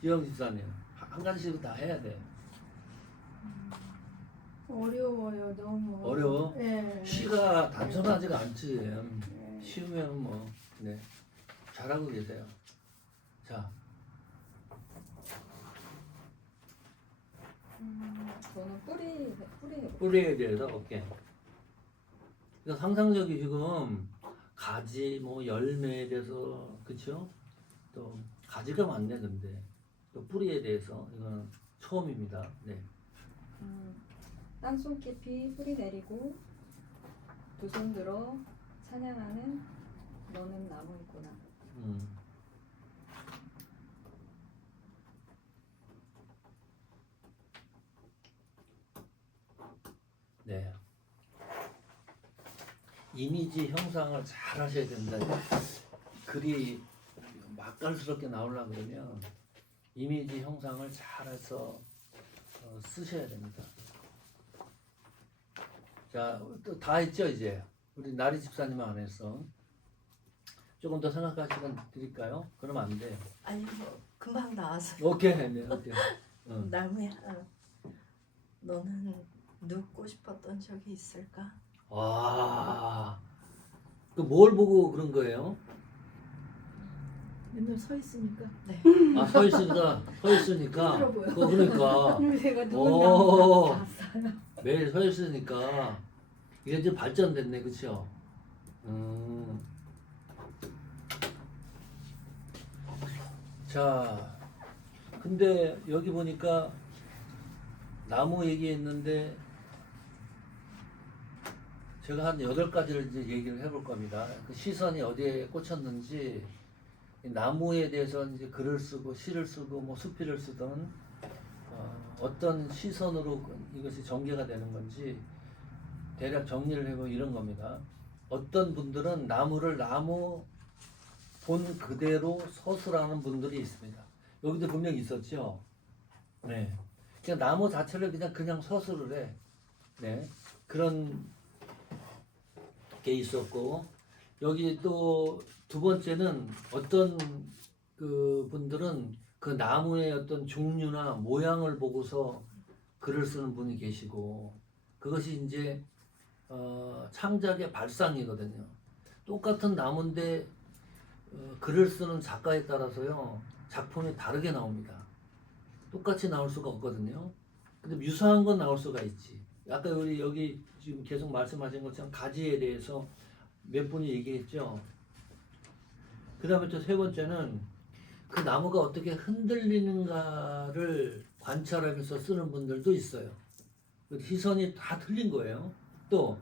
지영 집사님 한 가지씩 다 해야 돼. 어려워요. 너무 어려워? 네. 시가 단순하지가 않지. 네. 쉬우면 뭐 네. 잘하고 계세요. 자, 저는 뿌리에 뿌리에 대해서 오케이. 그러니까 상상력이 지금 가지 뭐 열매에 대해서 그렇죠? 또 가지가 많네 근데 또 뿌리에 대해서 이건 처음입니다. 네. 땅속 깊이 뿌리 내리고 두 손 들어 찬양하는 너는 나무이구나. 네. 이미지 형상을 잘 하셔야 됩니다. 글이 맛깔스럽게 나오려고 그러면 이미지 형상을 잘 해서 쓰셔야 됩니다. 자, 또 다 했죠 이제? 우리 나리 집사님 안에서 조금 더 생각할 시간 드릴까요? 그러면 안 돼요. 아니 뭐 금방 나와서. 오케이, 네, 오케이. 나무야, 너는 눕고 싶었던 적이 있을까? 와, 그 뭘 보고 그런 거예요? 맨날 서 있으니까. 네. 아, 서 있으니까. 힘들어 보여. 그러니까. 제가 누운 오. 나무 봤어요. 매일 서 있으니까 이게 좀 발전됐네, 그렇죠? 자, 근데 여기 보니까 나무 얘기했는데 제가 한 8가지를 이제 얘기를 해볼 겁니다. 그 시선이 어디에 꽂혔는지 이 나무에 대해서 이제 글을 쓰고 시를 쓰고 뭐 수필을 쓰던 어떤 시선으로 이것이 전개가 되는 건지 대략 정리를 해보면 이런 겁니다. 어떤 분들은 나무를 나무 본 그대로 서술하는 분들이 있습니다. 여기도 분명히 있었죠. 네, 그냥 나무 자체를 그냥 서술을 해. 네, 그런 게 있었고 여기 또 두 번째는 어떤 그 분들은 그 나무의 어떤 종류나 모양을 보고서 글을 쓰는 분이 계시고 그것이 이제 창작의 발상이거든요. 똑같은 나무인데 글을 쓰는 작가에 따라서요 작품이 다르게 나옵니다. 똑같이 나올 수가 없거든요. 근데 유사한 건 나올 수가 있지. 아까 우리 여기 지금 계속 말씀하신 것처럼 가지에 대해서 몇 분이 얘기했죠. 그 다음에 또 세 번째는 그 나무가 어떻게 흔들리는가를 관찰하면서 쓰는 분들도 있어요. 시선이 다 틀린 거예요. 또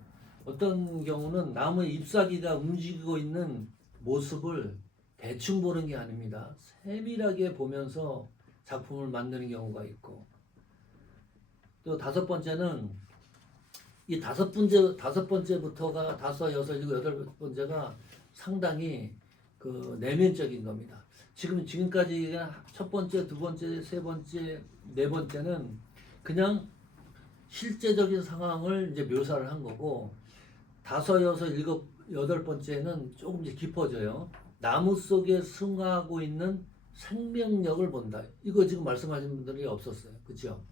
어떤 경우는 나무의 잎사귀가 움직이고 있는 모습을 대충 보는 게 아닙니다. 세밀하게 보면서 작품을 만드는 경우가 있고, 또 다섯 번째는 이 다섯 번째부터가 다섯, 여섯, 일곱, 여덟 번째가 상당히 그 내면적인 겁니다. 지금까지 첫 번째, 두 번째, 세 번째, 네 번째는 그냥 실제적인 상황을 이제 묘사를 한 거고, 다섯, 여섯, 일곱, 여덟 번째는 조금 이제 깊어져요. 나무 속에 승화하고 있는 생명력을 본다. 이거 지금 말씀하신 분들이 없었어요. 그렇죠?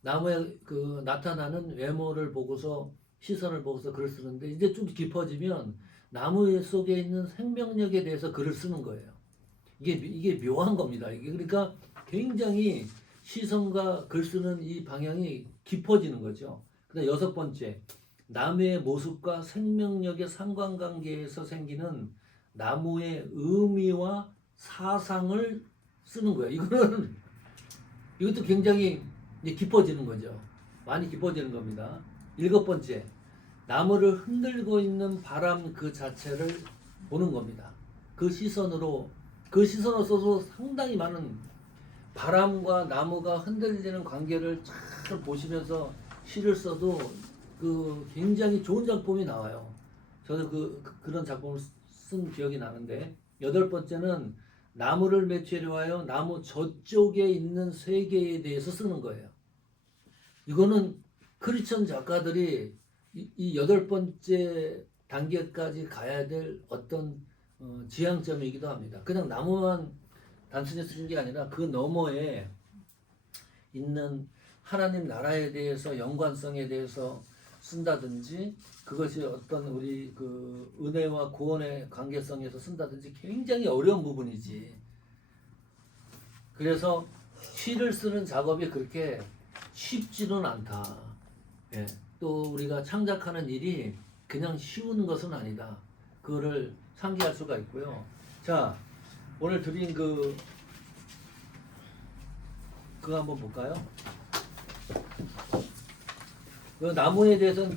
나무에 그 나타나는 외모를 보고서 시선을 보고서 글을 쓰는데, 이제 좀 깊어지면 나무 속에 있는 생명력에 대해서 글을 쓰는 거예요. 이게 묘한 겁니다. 이게 그러니까 굉장히 시선과 글 쓰는 이 방향이 깊어지는 거죠. 그다음 여섯 번째, 나무의 모습과 생명력의 상관관계에서 생기는 나무의 의미와 사상을 쓰는 거예요. 이것도 굉장히 이제 깊어지는 거죠. 많이 깊어지는 겁니다. 일곱 번째, 나무를 흔들고 있는 바람 그 자체를 보는 겁니다. 그 시선으로 써서 상당히 많은 바람과 나무가 흔들리는 관계를 잘 보시면서 시를 써도 그 굉장히 좋은 작품이 나와요. 저도 그런 작품을 쓴 기억이 나는데, 여덟 번째는 나무를 매체로 하여 나무 저쪽에 있는 세계에 대해서 쓰는 거예요. 이거는 크리스천 작가들이 이 여덟 번째 단계까지 가야 될 어떤 지향점이기도 합니다. 그냥 나무만 단순히 쓰는 게 아니라 그 너머에 있는 하나님 나라에 대해서 연관성에 대해서 쓴다든지, 그것이 어떤 우리 그 은혜와 구원의 관계성에서 쓴다든지 굉장히 어려운 부분이지. 그래서 시를 쓰는 작업이 그렇게 쉽지는 않다. 예. 또 우리가 창작하는 일이 그냥 쉬운 것은 아니다. 그거를 상기할 수가 있고요. 자, 오늘 드린 그거 한번 볼까요? 그 나무에 대해서는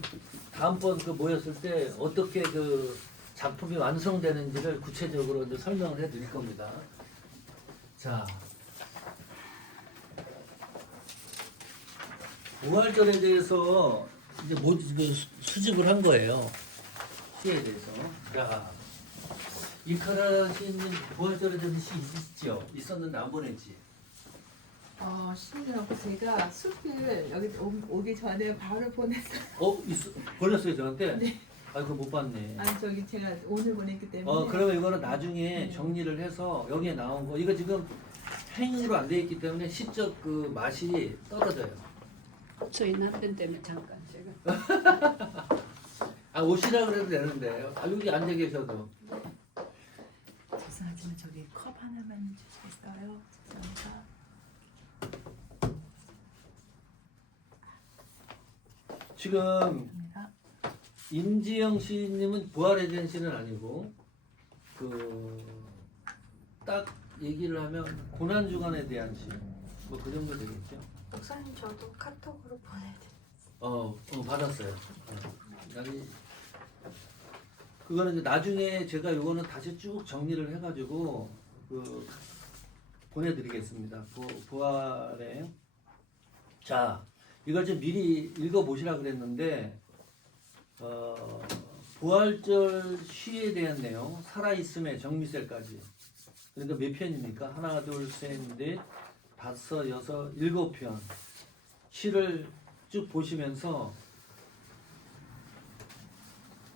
다음번 그 모였을 때 어떻게 그 작품이 완성되는지를 구체적으로 이제 설명을 해드릴 겁니다. 자, 부활절에 대해서 이제 모두 수집을 한 거예요. 시에 대해서. 자, 이카라 시인님 부활절에 대해서 시 있었죠? 있었는데 안 보냈지? 신기하고 제가 숲을 여기 오기 전에 바로 보냈어요. 보냈어요 저한테? 네. 아이고 못 봤네. 아니 저기 제가 오늘 보냈기 때문에. 그러면 이거는 나중에 정리를 해서 여기에 나온 거, 이거 지금 행으로 안 돼 있기 때문에 시적 그 맛이 떨어져요. 저희 남편 때문에 잠깐 제가 오시라 그래도 되는데 여기 앉아 계셔도. 죄송하지만 저기 컵 하나만 주시겠어요? 죄송합니다. 지금 임지영 시인님은 부활에 대한 시는 아니고 딱 얘기를 하면 고난 주간에 대한 시, 뭐 그 정도 되겠죠. 목사님 저도 카톡으로 보내드렸어요. 받았어요. 그거는 이제 나중에 제가 요거는 다시 쭉 정리를 해가지고 보내드리겠습니다. 부활에. 자, 이걸 좀 미리 읽어보시라 그랬는데, 부활절 시에 대한 내용, 살아있음의 정미셀까지. 그러니까 몇 편입니까? 하나, 둘, 셋, 넷, 다섯, 여섯, 일곱 편. 시를 쭉 보시면서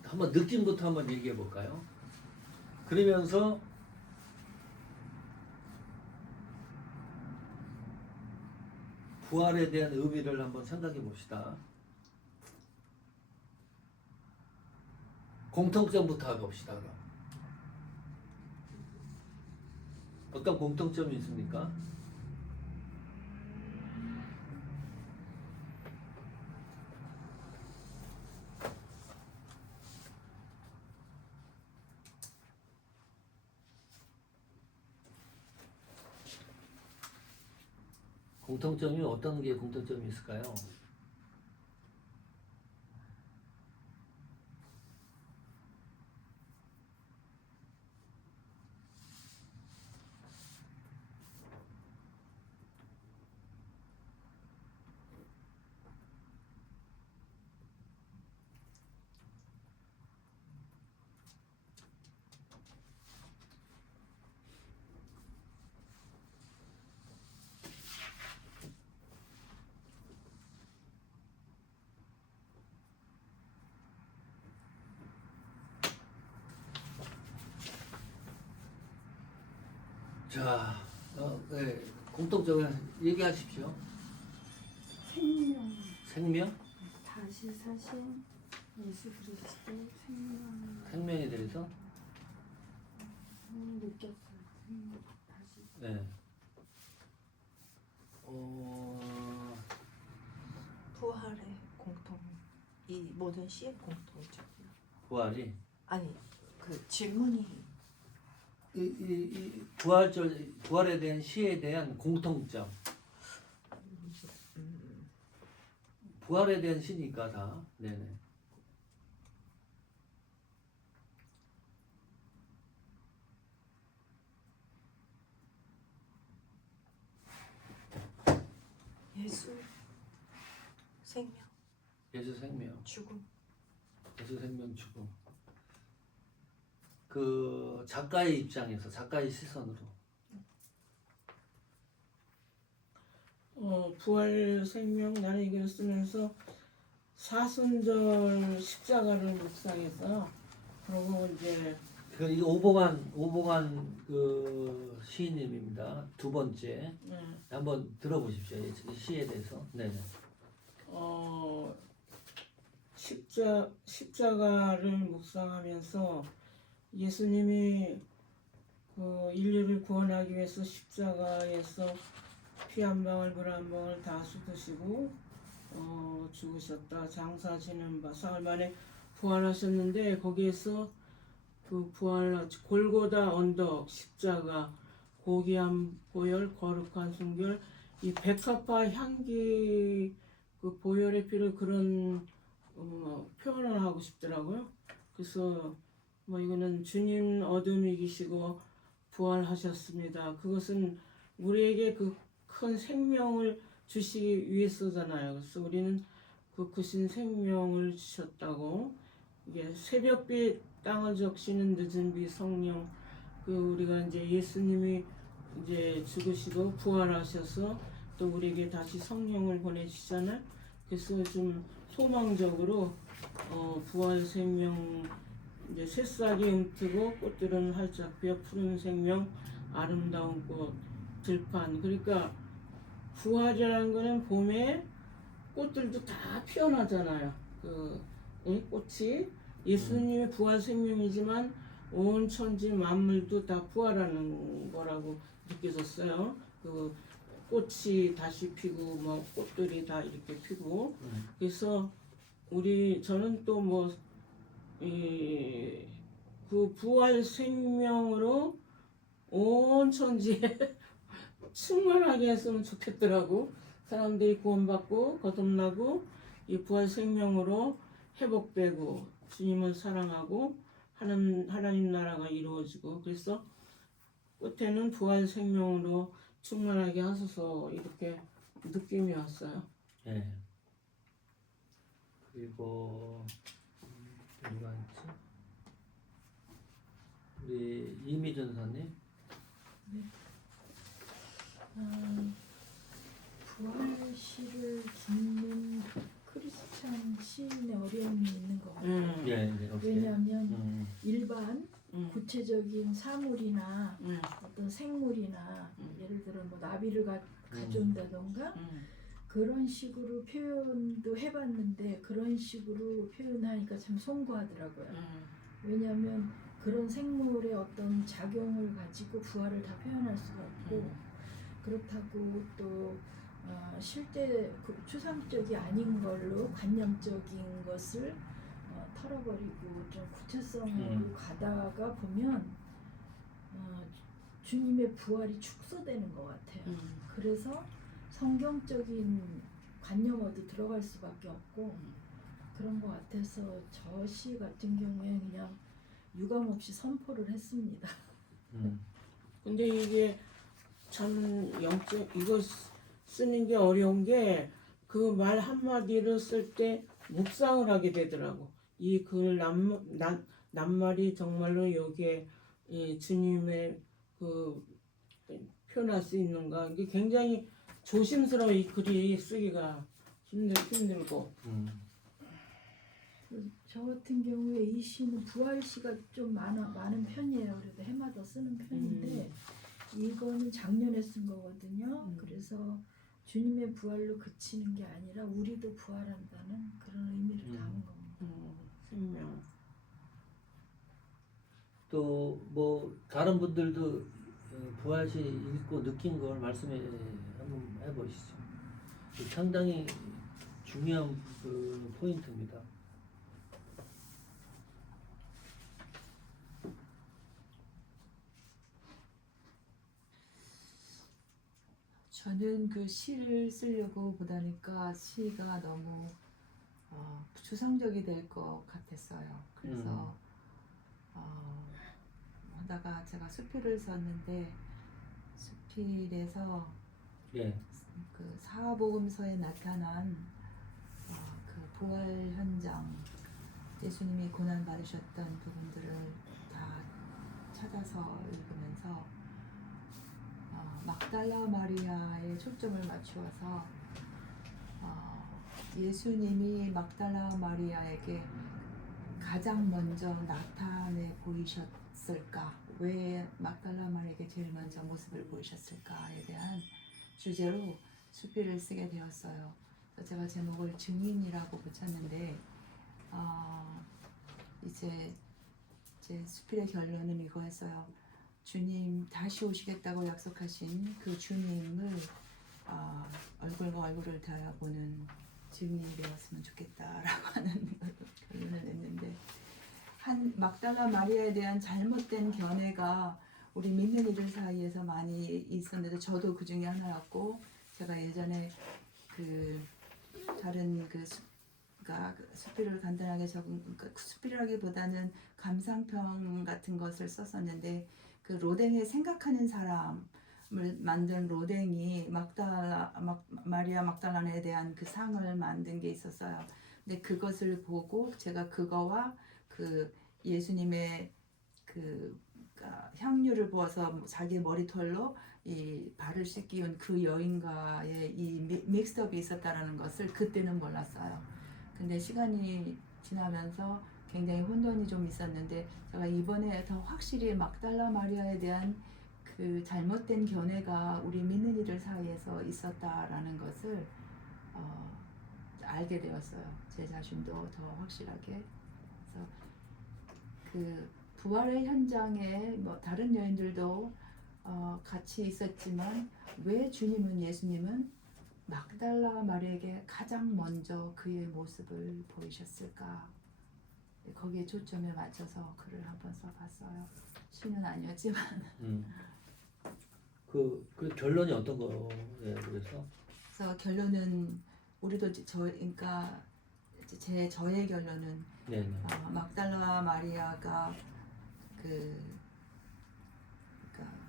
한번 느낌부터 한번 얘기해 볼까요? 그러면서 부활에 대한 의미를 한번 생각해 봅시다. 공통점부터 해봅시다. 어떤 공통점이 있습니까? 공통점이 어떤 게 공통점이 있을까요? 자, 네, 공통점을 얘기하십시오. 생명. 생명? 다시 사신 예수 그리스도 생명. 생명에 대해서? 느꼈어요. 다시. 네. 부활의 공통 이 모든 시의 공통점이요. 부활이? 아니 그 질문이 이 부활에 대한 시에 대한 공통점. 부활에 대한 시니까 다. 네네. 예수 생명 예수 생명, 죽음 예수 생명 죽음. 그 작가의 입장에서, 작가의 시선으로. 부활 생명 나는 이걸 쓰면서 사순절 십자가를 묵상해서 그러고 이제 이 오봉환 그 시인님입니다. 두 번째. 한번 들어보십시오. 이 시에 대해서. 네네. 십자가를 묵상하면서 예수님이 그 인류를 구원하기 위해서 십자가에서 피 한 방울 물 한 방울 다 쏟으시고 죽으셨다. 장사 지는 바 사흘 만에 부활하셨는데 거기에서 그 부활 골고다 언덕 십자가 고귀한 보혈 거룩한 순결 이 백합화 향기 그 보혈의 피를 그런 표현을 하고 싶더라고요. 그래서 뭐 이거는 주님 어둠이 이기시고 부활하셨습니다. 그것은 우리에게 그 큰 생명을 주시기 위해서잖아요. 그래서 우리는 그 크신 생명을 주셨다고. 이게 새벽빛 땅을 적시는 늦은 비 성령 그 우리가 이제 예수님이 이제 죽으시고 부활하셔서 또 우리에게 다시 성령을 보내주시잖아요. 그래서 좀 소망적으로 부활 생명 이제 새싹이 움트고 꽃들은 활짝 피어 푸른 생명 아름다운 꽃 들판 그러니까 부활이라는 거는 봄에 꽃들도 다 피어나잖아요. 이 꽃이 예수님의 부활 생명이지만 온 천지 만물도 다 부활하는 거라고 느껴졌어요. 그 꽃이 다시 피고 뭐 꽃들이 다 이렇게 피고 그래서 저는 또 뭐 그 부활 생명으로 온 천지에 충만하게 했으면 좋겠더라고. 사람들이 구원받고 거듭나고 이 부활 생명으로 회복되고 주님을 사랑하고 하나님 나라가 이루어지고 그래서 끝에는 부활 생명으로 충만하게 하소서 이렇게 느낌이 왔어요. 네. 그리고 누가 있지? 우리 이미준 선님. 네. 부활 시를 듣는 크리스찬 시인의 어려움이 있는 것 같아요. 네, 어떻게? 왜냐하면 일반 구체적인 사물이나 어떤 생물이나 예를 들어 뭐 나비를 가져온다던가 그런 식으로 표현도 해봤는데 그런 식으로 표현하니까 참 송구하더라고요. 왜냐하면 그런 생물의 어떤 작용을 가지고 부활을 다 표현할 수가 없고 그렇다고 또 실제 그 추상적이 아닌 걸로 관념적인 것을 털어버리고 좀 구체성으로 가다가 보면 주님의 부활이 축소되는 것 같아요. 그래서 성경적인 관념어도 들어갈 수밖에 없고 그런 것 같아서 저 시 같은 경우에 그냥 유감 없이 선포를 했습니다. 근데 이게 참 영적 이거 쓰는 게 어려운 게 그 말 한마디를 쓸 때 묵상을 하게 되더라고. 이 글 낱말이 정말로 여기에 이 주님의 그 표현할 수 있는가. 이게 굉장히 조심스러워 이 글이 쓰기가 힘들고. 저 같은 경우에 이 시는 부활 시가 좀 많은 편이에요. 그래도 해마다 쓰는 편인데 이거는 작년에 쓴 거거든요. 그래서 주님의 부활로 그치는 게 아니라 우리도 부활한다는 그런 의미를 담은 겁니다. 생명. 또 뭐 다른 분들도 부활시 읽고 느낀 걸 말씀해 한번 해보시죠. 상당히 중요한 그 포인트입니다. 저는 그 시를 쓰려고 보다니까 시가 너무 추상적이 될 것 같았어요. 그래서 하다가 제가 수필을 썼는데 수필에서 예. 그 사복음서에 나타난 그 부활 현장, 예수님이 고난 받으셨던 부분들을 다 찾아서 읽으면서 막달라 마리아에 초점을 맞추어서 예수님이 막달라 마리아에게 가장 먼저 나타내 보이셨을까? 왜 막달라 마리아에게 제일 먼저 모습을 보이셨을까에 대한 주제로 수필을 쓰게 되었어요. 그래서 제가 제목을 증인이라고 붙였는데 이제 제 수필의 결론은 이거였어요. 주님 다시 오시겠다고 약속하신 그 주님을 얼굴과 얼굴을 대하보는 증인이 되었으면 좋겠다라고 하는 결론을 냈는데 막달라 마리아에 대한 잘못된 견해가 우리 믿는 이들 사이에서 많이 있었는데 저도 그 중에 하나였고 제가 예전에 그 다른 수필을 간단하게 수필이라기보다는 감상평 같은 것을 썼었는데 그 로댕의 생각하는 사람을 만든 로댕이 마리아 막달라나에 대한 그 상을 만든 게 있었어요. 근데 그것을 보고 제가 그거와 그 예수님의 그 향유를 부어서 자기 머리털로 이 발을 씻기운 그 여인과의 이 믹스업이 있었다라는 것을 그때는 몰랐어요. 근데 시간이 지나면서 굉장히 혼돈이 좀 있었는데 제가 이번에 더 확실히 막달라 마리아에 대한 그 잘못된 견해가 우리 믿는 이들 사이에서 있었다라는 것을 알게 되었어요. 제 자신도 더 확실하게. 그래서 그 부활의 현장에 뭐 다른 여인들도 같이 있었지만 왜 예수님은 막달라 마리아에게 가장 먼저 그의 모습을 보이셨을까? 거기에 초점에 맞춰서 글을 한번 써봤어요. 시는 아니었지만. 그 결론이 어떤 거예요? 그래서 결론은 우리도 그러니까 저의 결론은 막달라 마리아가 그러니까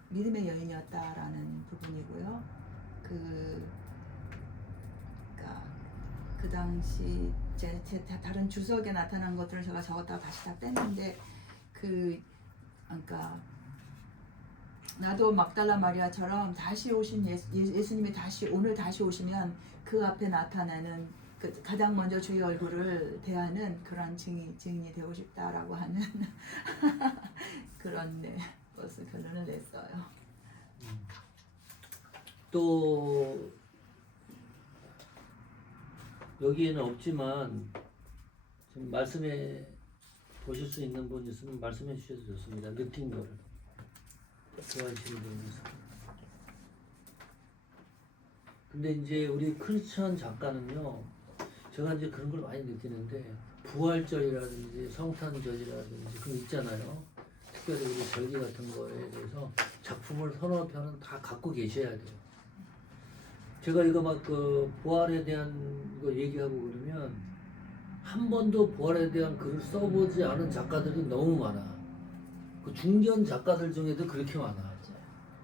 믿음의 여인이었다라는 부분이고요. 그 당시 제 다른 주석에 나타난 것들을 제가 적었다가 다시 다 뺐는데 그러니까 나도 막달라 마리아처럼 다시 오신 예수님이 오늘 다시 오시면 그 앞에 나타나는 그 가장 먼저 주의 얼굴을 대하는 그런 증인이 되고 싶다라고 하는 그런 것을 결론을 냈어요. 또 여기에는 없지만 지금 말씀에 보실 수 있는 분 있으면 말씀해 주셔도 좋습니다. 느낀 거를 좋아하시는 분에서. 근데 이제 우리 크리스천 작가는요, 제가 이제 그런 걸 많이 느끼는데 부활절이라든지 성탄절이라든지 그런 거 있잖아요. 특별히 우리 절기 같은 거에 대해서 작품을 서너 편은 다 갖고 계셔야 돼요. 제가 이거 막 그 부활에 대한 거 얘기하고 그러면 한 번도 부활에 대한 글을 써보지 않은 작가들이 너무 많아. 그 중견 작가들 중에도 그렇게 많아.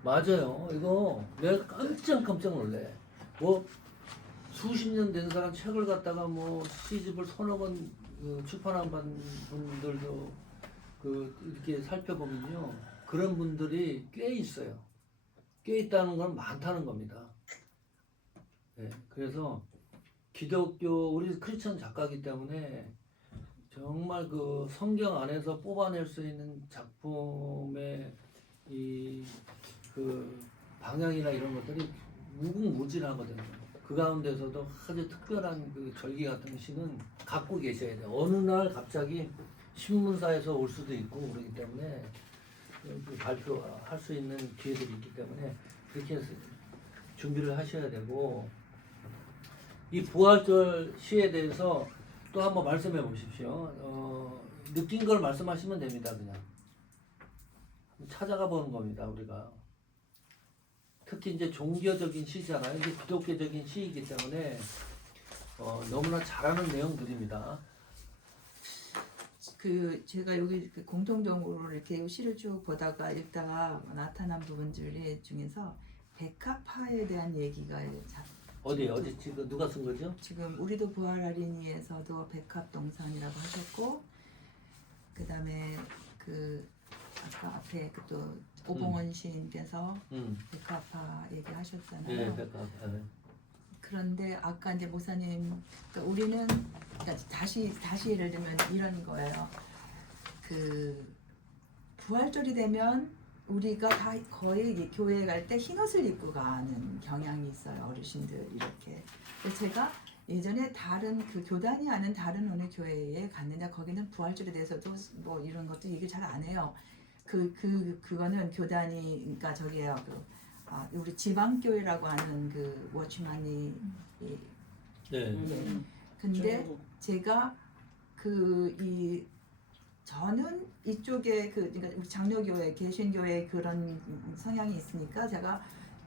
맞아요. 이거 내가 깜짝 놀래. 뭐 수십 년 된 사람 책을 갖다가 뭐 시집을 서너 권 출판한 분들도 그 이렇게 살펴보면요, 그런 분들이 꽤 있어요. 꽤 있다는 건 많다는 겁니다. 네, 그래서 기독교 우리 크리스천 작가이기 때문에 정말 그 성경 안에서 뽑아낼 수 있는 작품의 이 그 방향이나 이런 것들이 무궁무진하거든요. 그 가운데서도 아주 특별한 그 절기 같은 시는 갖고 계셔야 돼요. 어느 날 갑자기 신문사에서 올 수도 있고 그러기 때문에 그 발표할 수 있는 기회들이 있기 때문에 그렇게 해서 준비를 하셔야 되고, 이 부활절 시에 대해서 또 한번 말씀해 보십시오. 느낀 걸 말씀하시면 됩니다. 그냥 찾아가 보는 겁니다. 우리가 특히 이제 종교적인 시잖아요. 이게 기독교적인 시이기 때문에 너무나 잘하는 내용들입니다. 그 제가 여기 그 공통적으로 이렇게 시를 쭉 보다가 읽다가 나타난 부분들 중에서 백합화에 대한 얘기가 어디 지금 누가 쓴 거죠? 지금 우리도 부활하리니에서도 백합동산이라고 하셨고, 그 다음에 그 아까 앞에 그 또 오봉원 시인께서 백합화 얘기하셨잖아요. 네, 백합화. 그런데 아까 이제 목사님, 그러니까 우리는 그러니까 다시 예를 들면 이런 거예요. 그 부활절이 되면 우리가 다 거의 교회에 갈 때 흰 옷을 입고 가는 경향이 있어요. 어르신들 이렇게. 그래서 제가 예전에 다른 그 교단이 아닌 다른 어느 교회에 갔는데 거기는 부활절에 대해서도 뭐 이런 것도 얘기 잘 안 해요. 그거는 교단이, 그러니까 저기요, 우리 지방교회라고 하는 그 워치만이 네. 근데 제가 저는 이쪽에 그러니까 우리 장로교회, 개신교회 그런 성향이 있으니까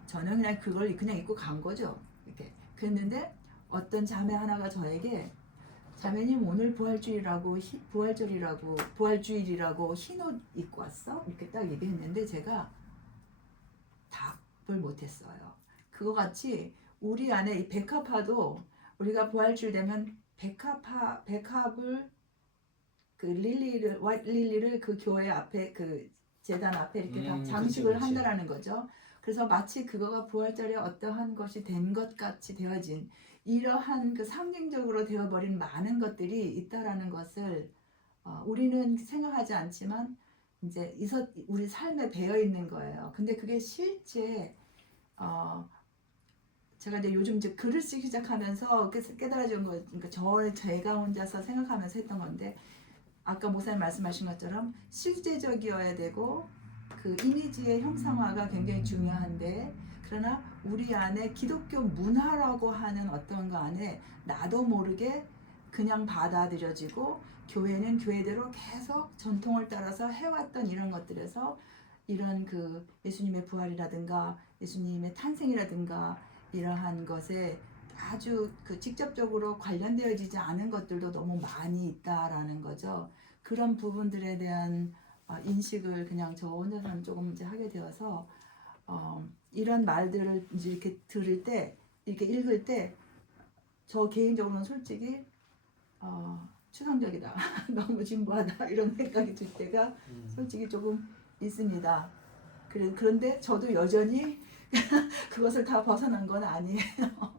저는 그냥 그걸 그냥 입고 간 거죠. 이렇게. 그랬는데 어떤 자매 하나가 저에게, 자매님 오늘 부활주일이라고 흰 옷 입고 왔어? 이렇게 딱 얘기했는데 제가 답을 못했어요. 그거 같이 우리 안에 이 백합화도 우리가 부활주일 되면 백합을 그 화이트 릴리를 그 교회 앞에 그 제단 앞에 이렇게 다 장식을 그치. 한다라는 거죠. 그래서 마치 그거가 부활절에 어떠한 것이 된 것 같이 되어진 이러한 그 상징적으로 되어버린 많은 것들이 있다라는 것을 우리는 생각하지 않지만 이제 우리 삶에 배어 있는 거예요. 근데 그게 실제 제가 이제 요즘 이제 글을 쓰기 시작하면서 깨달아진 거, 그러니까 제가 혼자서 생각하면서 했던 건데, 아까 목사님 말씀하신 것처럼 실제적이어야 되고 그 이미지의 형상화가 굉장히 중요한데, 그러나 우리 안에 기독교 문화라고 하는 어떤 거 안에 나도 모르게 그냥 받아들여지고, 교회는 교회대로 계속 전통을 따라서 해왔던 이런 것들에서 이런 그 예수님의 부활이라든가 예수님의 탄생이라든가 이러한 것에 아주 그 직접적으로 관련되어지지 않은 것들도 너무 많이 있다라는 거죠. 그런 부분들에 대한 인식을 그냥 저 혼자서는 조금 이제 하게 되어서 이런 말들을 이제 이렇게 들을 때, 이렇게 읽을 때 저 개인적으로는 솔직히 추상적이다, 너무 진부하다 이런 생각이 들 때가 솔직히 조금 있습니다. 그런데 저도 여전히 그것을 다 벗어난 건 아니에요.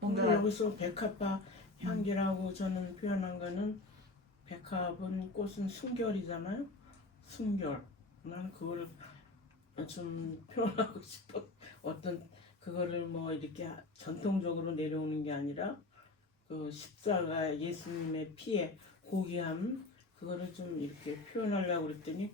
뭔가 여기서 백합화 향기라고 저는 표현한 거는, 백합은 꽃은 순결이잖아요. 순결. 나는 그거를 좀 표현하고 싶어. 어떤 그거를 뭐 이렇게 전통적으로 내려오는 게 아니라 그 십자가 예수님의 피에 고귀함 그거를 좀 이렇게 표현하려고 그랬더니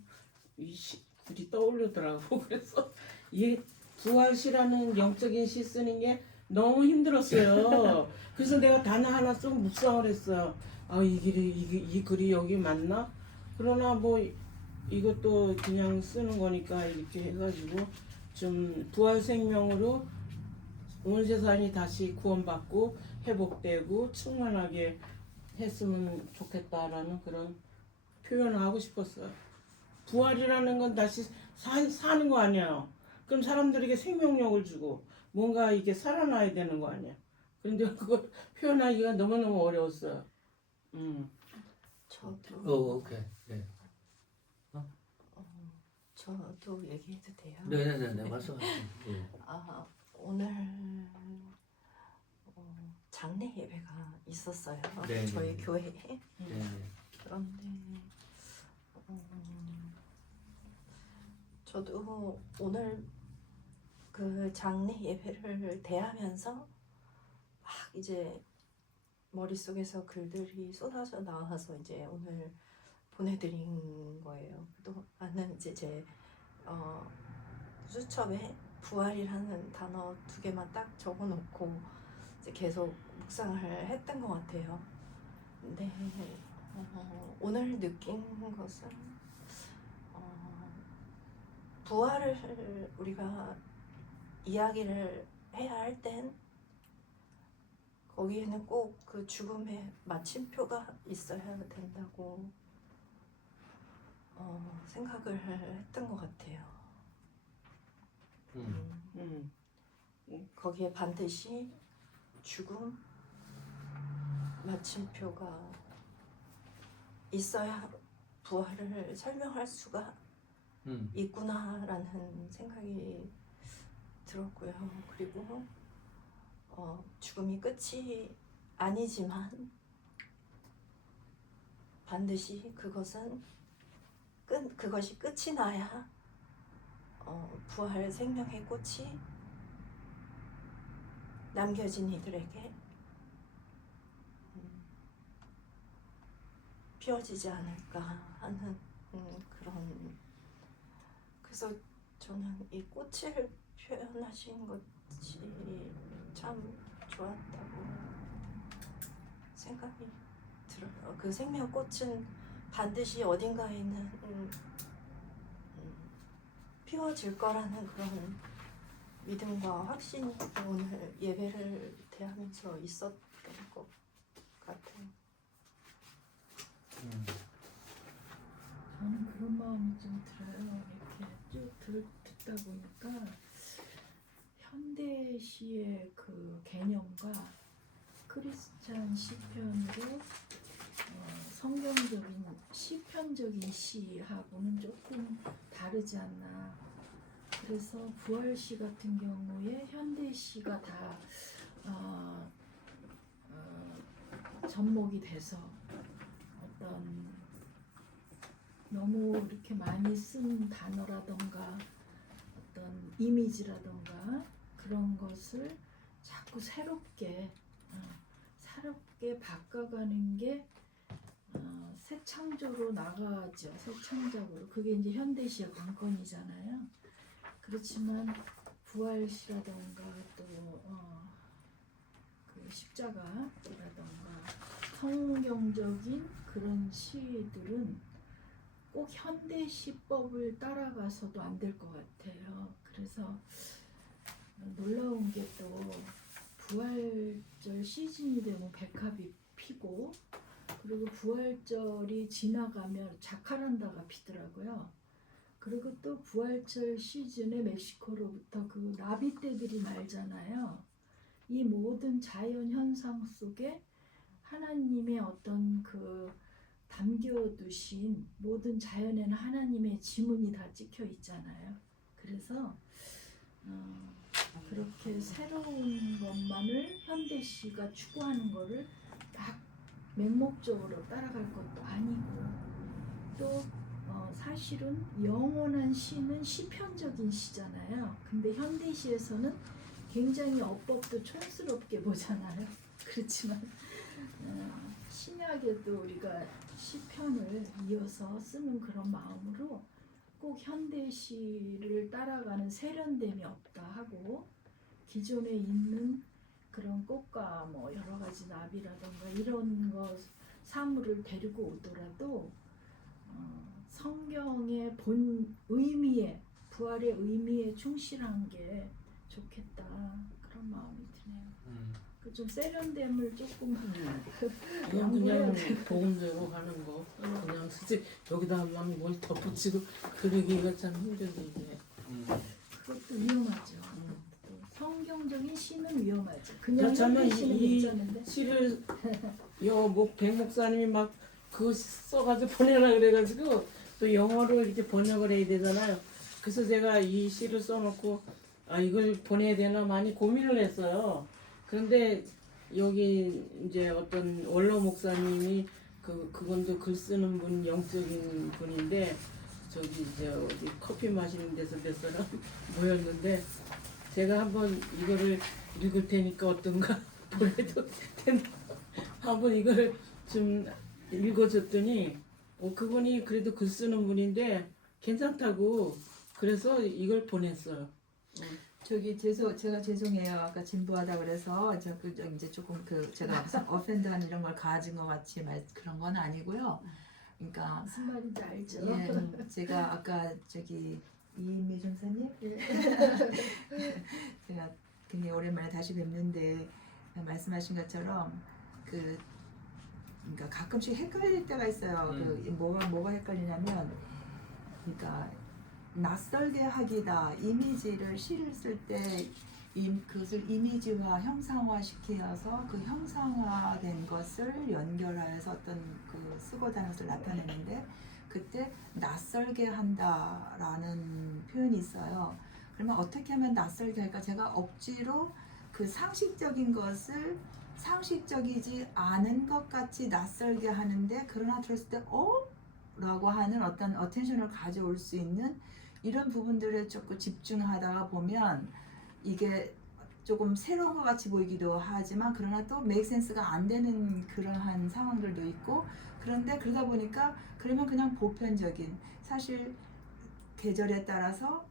글이 떠오르더라고. 그래서 이게 부활시라는 영적인 시 쓰는 게 너무 힘들었어요. 그래서 내가 단어 하나 좀 묵상을 했어요. 아, 이 글이 여기 맞나? 그러나 뭐 이것도 그냥 쓰는 거니까 이렇게 해가지고 좀 부활 생명으로 온 세상이 다시 구원받고 회복되고 충만하게 했으면 좋겠다라는 그런 표현을 하고 싶었어요. 부활이라는 건 다시 사는 거 아니에요. 그럼 사람들에게 생명력을 주고 뭔가 이게 살아나야 되는 거 아니야. 그런데 그걸 표현하기가 너무너무 어려웠어요. 저도 오케이. 네. 저도 얘기해도 돼요? 네네네. 말씀하세요. 네. 아, 오늘 장례 예배가 있었어요. 네, 저희 네. 교회에. 네. 그런데 저도 오늘 그 장례 예배를 대하면서 막 이제 머릿속에서 글들이 쏟아져 나와서 이제 오늘 보내드린 거예요. 그동안은 이제 제 수첩에 부활이라는 단어 2개만 딱 적어놓고 이제 계속 묵상을 했던 것 같아요. 근데 오늘 느낀 것은 부활을 우리가 이야기를 해야 할 땐 거기에는 꼭 그 죽음의 마침표가 있어야 된다고 생각을 했던 것 같아요. 거기에 반드시 죽음 마침표가 있어야 부활을 설명할 수가 있구나라는 생각이 들었고요. 그리고 죽음이 끝이 아니지만 반드시 그것이 끝이 나야 부활 생명의 꽃이 남겨진 이들에게 피어지지 않을까 하는 그런. 그래서 저는 이 꽃을 표현하신 것이 참 좋았다고 생각이 들어요. 그 생명꽃은 반드시 어딘가에는 피워질 거라는 그런 믿음과 확신이 오늘 예배를 대하면서 있었던 것 같아요. 저는 그런 마음이 좀 들어요. 이렇게 쭉 듣다 보니까 현대시의 그 개념과 크리스찬 시편으로 성경적인 시편적인 시하고는 조금 다르지 않나. 그래서 부활시 같은 경우에 현대시가 다 접목이 돼서 어떤 너무 이렇게 많이 쓴 단어라던가 어떤 이미지라던가 그런 것을 자꾸 새롭게 바꿔가는 게 새 창조로 나가죠. 새 창작으로. 그게 이제 현대시의 관건이잖아요. 그렇지만 부활시라던가 또 그 십자가라던가 성경적인 그런 시들은 꼭 현대시법을 따라가서도 안 될 것 같아요. 그래서 놀라운 게 또 부활절 시즌이 되면 백합이 피고 그리고 부활절이 지나가면 자카란다가 피더라고요. 그리고 또 부활절 시즌에 멕시코로부터 그 나비떼들이 날잖아요. 이 모든 자연 현상 속에 하나님의 어떤 그 담겨두신 모든 자연에는 하나님의 지문이 다 찍혀 있잖아요. 그래서 그렇게 새로운 것만을 현대시가 추구하는 거를 막 맹목적으로 따라갈 것도 아니고 또 사실은 영원한 시는 시편적인 시잖아요. 근데 현대시에서는 굉장히 어법도 촌스럽게 보잖아요. 그렇지만 신약에도 우리가 시편을 이어서 쓰는 그런 마음으로 꼭 현대시를 따라가는 세련됨이 없다 하고 기존에 있는 그런 꽃과 뭐 여러 가지 나비라던가 이런 것 사물을 데리고 오더라도 성경의 본 의미에 부활의 의미에 충실한 게 좋겠다 그런 마음이 드네요. 그 좀 세련됨을 조금 이건 그냥 복음대로 하는 거 그냥 쓰지 여기다 막 뭘 덧붙이고 그러기가 참 힘들게 이게. 그것도 위험하죠. 또 성경적인 시는 위험하죠. 그냥 그렇다면 현대 시는 이 괜찮은데 시를 백 목사님이 막 그거 써가지고 보내라 그래가지고 또 영어로 이렇게 번역을 해야 되잖아요. 그래서 제가 이 시를 써놓고 이걸 보내야 되나 많이 고민을 했어요. 그런데 여기 이제 어떤 원로 목사님이 그분도 글 쓰는 분 영적인 분인데 저기 이제 어디 커피 마시는 데서 몇 사람 모였는데 제가 한번 이거를 읽을 테니까 어떤가 보내도 된다. 한번 이걸 좀 읽어줬더니 그분이 그래도 글 쓰는 분인데 괜찮다고 그래서 이걸 보냈어요. 제가 죄송해요. 아까 진부하다 그래서 이제 조금 제가 무슨 어펜드한 이런 걸 가진 것 같이 그런 건 아니고요. 그러니까 무슨 말인지 알죠. 예, 제가 아까 이인미 전사님 제가 굉장히 오랜만에 다시 뵙는데 말씀하신 것처럼 그러니까 가끔씩 헷갈릴 때가 있어요. 뭐가 헷갈리냐면 그러니까 낯설게 하기다 이미지를 시를 쓸 때 그것을 이미지화 형상화 시켜서 그 형상화된 것을 연결하여서 어떤 쓰고 다는 것을 나타내는데 그때 낯설게 한다라는 표현이 있어요. 그러면 어떻게 하면 낯설게 할까? 제가 억지로 그 상식적인 것을 상식적이지 않은 것 같이 낯설게 하는데 그러나 들었을 때 라고 하는 어떤 어텐션을 가져올 수 있는 이런 부분들에 조금 집중하다가 보면 이게 조금 새로운 것 같이 보이기도 하지만 그러나 또 make sense가 안 되는 그러한 상황들도 있고 그런데 그러다 보니까 그러면 그냥 보편적인 사실 계절에 따라서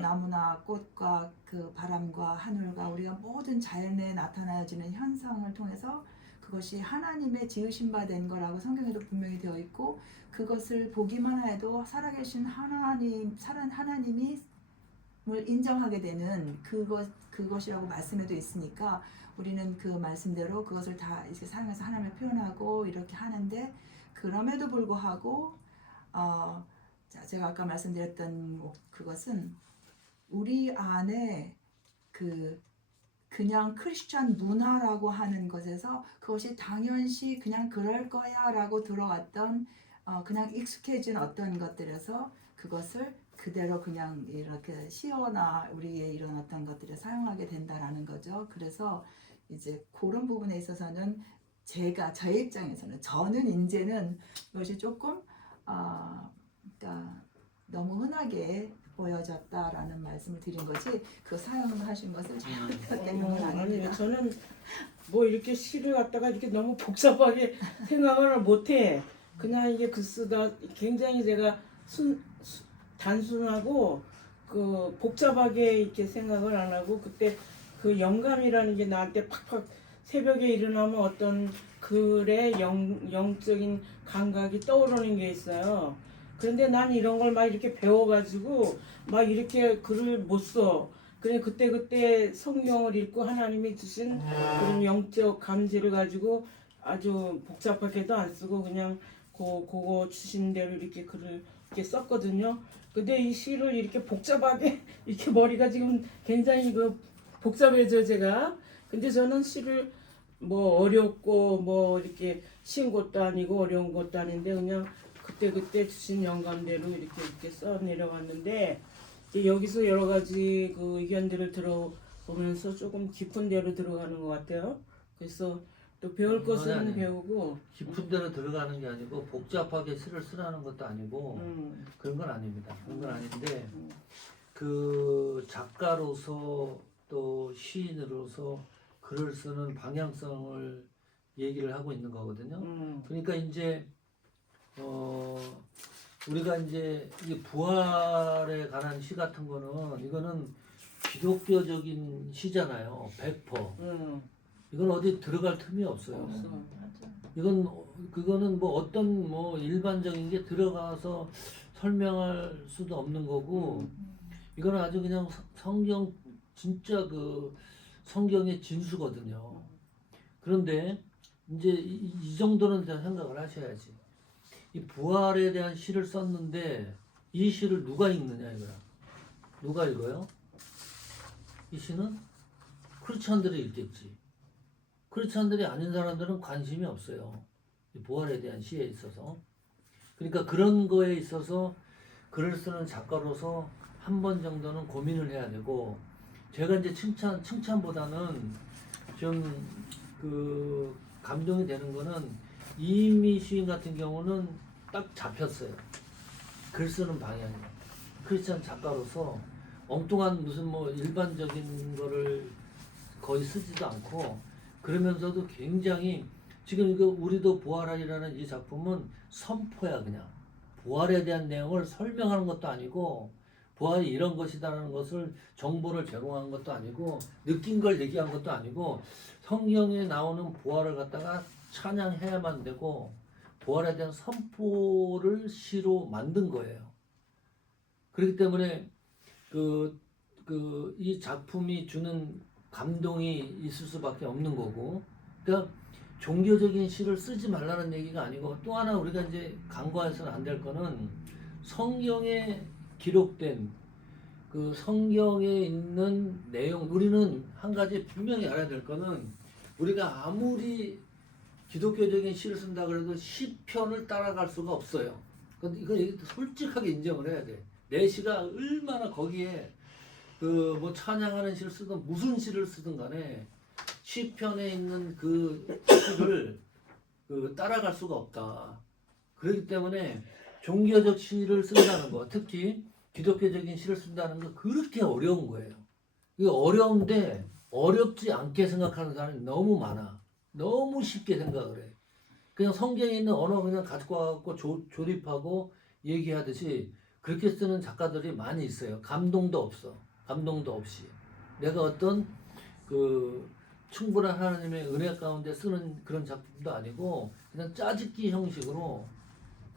나무나 꽃과 그 바람과 하늘과 우리가 모든 자연에 나타나지는 현상을 통해서 그것이 하나님의 지으신 바 된 거라고 성경에도 분명히 되어 있고 그것을 보기만 해도 살아계신 하나님이 인정하게 되는 그것이라고 말씀에도 있으니까 우리는 그 말씀대로 그것을 다 이렇게 사용해서 하나님을 표현하고 이렇게 하는데 그럼에도 불구하고 제가 아까 말씀드렸던 그것은 우리 안에 그냥 크리스천 문화라고 하는 것에서 그것이 당연시 그냥 그럴 거야 라고 들어왔던 그냥 익숙해진 어떤 것들에서 그것을 그대로 그냥 이렇게 시어나 우리의 이런 어떤 것들을 사용하게 된다라는 거죠. 그래서 이제 그런 부분에 있어서는 저의 입장에서는 저는 이제는 이것이 조금 그러니까 너무 흔하게 보여졌다라는 말씀을 드린 거지 그 사용하신 것을 잘못했다는 건 아닙니다. 아니요, 저는 뭐 이렇게 시를 갖다가 이렇게 너무 복잡하게 생각을 못해. 그냥 이게 글 쓰다 굉장히 제가 단순하고 복잡하게 이렇게 생각을 안 하고 그때 그 영감이라는 게 나한테 팍팍 새벽에 일어나면 어떤 글의 영적인 감각이 떠오르는 게 있어요. 그런데 난 이런 걸 막 이렇게 배워가지고 막 이렇게 글을 못 써. 그냥 그때 성경을 읽고 하나님이 주신 그런 영적 감지를 가지고 아주 복잡하게도 안 쓰고 그냥 그거 주신 대로 이렇게 글을 이렇게 썼거든요. 근데 이 시를 이렇게 복잡하게 이렇게 머리가 지금 굉장히 복잡해져 제가. 근데 저는 시를 뭐 어렵고 뭐 이렇게 쉬운 것도 아니고 어려운 것도 아닌데 그냥 그때 주신 영감대로 이렇게 써 내려갔는데 여기서 여러 가지 그 의견들을 들어보면서 조금 깊은 데로 들어가는 것 같아요. 그래서 또 배울 것은 배우고 깊은 데로 들어가는 게 아니고 복잡하게 시를 쓰라는 것도 아니고 그런 건 아닙니다. 그런 건 아닌데 그 작가로서 또 시인으로서 글을 쓰는 방향성을 얘기를 하고 있는 거거든요. 그러니까 이제 우리가 이제 이 부활에 관한 시 같은 거는 이거는 기독교적인 시잖아요. 100%. 이건 어디 들어갈 틈이 없어요. 그거는 뭐 어떤 뭐 일반적인 게 들어가서 설명할 수도 없는 거고 이거는 아주 그냥 성경 진짜 그 성경의 진수거든요. 그런데 이제 이 정도는 생각을 하셔야지. 이 부활에 대한 시를 썼는데 이 시를 누가 읽느냐 이거야. 누가 읽어요? 이 시는 크리스찬들이 읽겠지. 크리스찬들이 아닌 사람들은 관심이 없어요. 이 부활에 대한 시에 있어서. 그러니까 그런 거에 있어서 글을 쓰는 작가로서 한 번 정도는 고민을 해야 되고 제가 이제 칭찬보다는 좀 그 감동이 되는 거는 이인미 시인 같은 경우는 딱 잡혔어요. 글 쓰는 방향이. 크리스찬 작가로서 엉뚱한 무슨 뭐 일반적인 거를 거의 쓰지도 않고 그러면서도 굉장히 지금 이거 우리도 부활하리라는 이 작품은 선포야 그냥. 부활에 대한 내용을 설명하는 것도 아니고 부활이 이런 것이다라는 것을 정보를 제공한 것도 아니고 느낀 걸 얘기한 것도 아니고 성경에 나오는 부활을 갖다가 찬양해야만 되고 부활에 대한 선포를 시로 만든 거예요. 그렇기 때문에 이 작품이 주는 감동이 있을 수밖에 없는 거고 그러니까 종교적인 시를 쓰지 말라는 얘기가 아니고 또 하나 우리가 이제 간과해서는 안 될 거는 성경에 기록된 그 성경에 있는 내용 우리는 한 가지 분명히 알아야 될 거는 우리가 아무리 기독교적인 시를 쓴다 그래도 시편을 따라갈 수가 없어요. 근데 이거 솔직하게 인정을 해야 돼. 내 시가 얼마나 거기에 그 뭐 찬양하는 시를 쓰든 무슨 시를 쓰든 간에 시편에 있는 그 시를 따라갈 수가 없다. 그렇기 때문에 종교적 시를 쓴다는 거, 특히 기독교적인 시를 쓴다는 거 그렇게 어려운 거예요. 이게 어려운데 어렵지 않게 생각하는 사람이 너무 많아. 너무 쉽게 생각을 해. 그냥 성경에 있는 언어 그냥 가지고 와갖고 조립하고 얘기하듯이 그렇게 쓰는 작가들이 많이 있어요. 감동도 없어. 감동도 없이. 내가 어떤 충분한 하나님의 은혜 가운데 쓰는 그런 작품도 아니고 그냥 짜집기 형식으로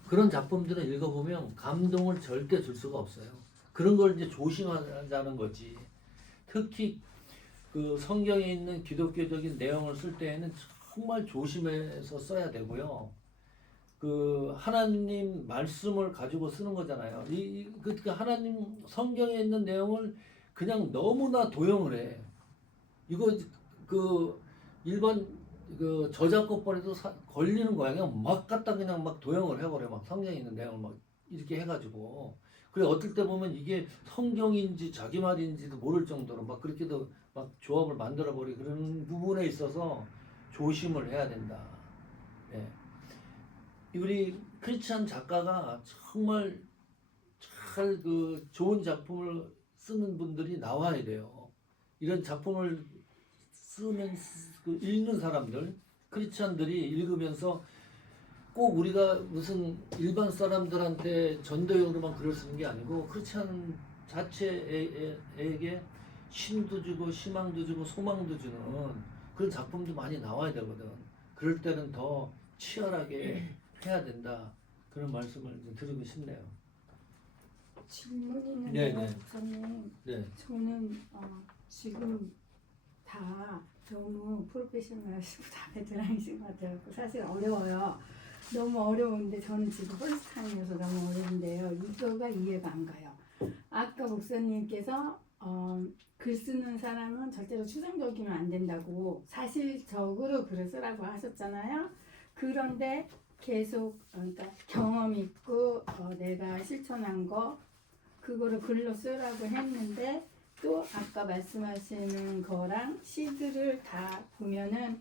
그런 작품들을 읽어보면 감동을 절대 줄 수가 없어요. 그런 걸 이제 조심하자는 거지. 특히 그 성경에 있는 기독교적인 내용을 쓸 때에는 정말 조심해서 써야 되고요. 그 하나님 말씀을 가지고 쓰는 거잖아요. 그러니까 하나님 성경에 있는 내용을 그냥 너무나 도용을 해. 이거 그 일반 그 저작권법에도 걸리는 거야. 그냥 막 갖다 그냥 막 도용을 해버려. 막 성경에 있는 내용을 막 이렇게 해가지고. 그래 어떨 때 보면 이게 성경인지 자기 말인지도 모를 정도로 막 그렇게도 막 조합을 만들어 버리 그런 부분에 있어서 조심을 해야 된다. 예. 우리 크리스찬 작가가 정말 잘 그 좋은 작품을 쓰는 분들이 나와야 돼요. 이런 작품을 쓰는 읽는 사람들, 크리스찬들이 읽으면서 꼭 우리가 무슨 일반 사람들한테 전도용으로만 글을 쓰는 게 아니고 크리스찬 자체에게 힘도 주고 희망도 주고 소망도 주는 그런 작품도 많이 나와야 되거든. 그럴 때는 더 치열하게 해야 된다. 그런 말씀을 이제 드리고 싶네요. 질문 있는데요, 네네. 목사님. 네. 저는 지금 다 너무 프로페셔널하시고 다 베테랑이신 것 같아요. 사실 어려워요. 너무 어려운데 저는 지금 퍼스트타임이어서 너무 어려운데요. 이거가 이해가 안 가요. 아까 목사님께서 글 쓰는 사람은 절대로 추상적이면 안 된다고 사실적으로 글을 쓰라고 하셨잖아요. 그런데 계속 그러니까 경험 있고 내가 실천한 거 그거를 글로 쓰라고 했는데 또 아까 말씀하시는 거랑 시들을 다 보면은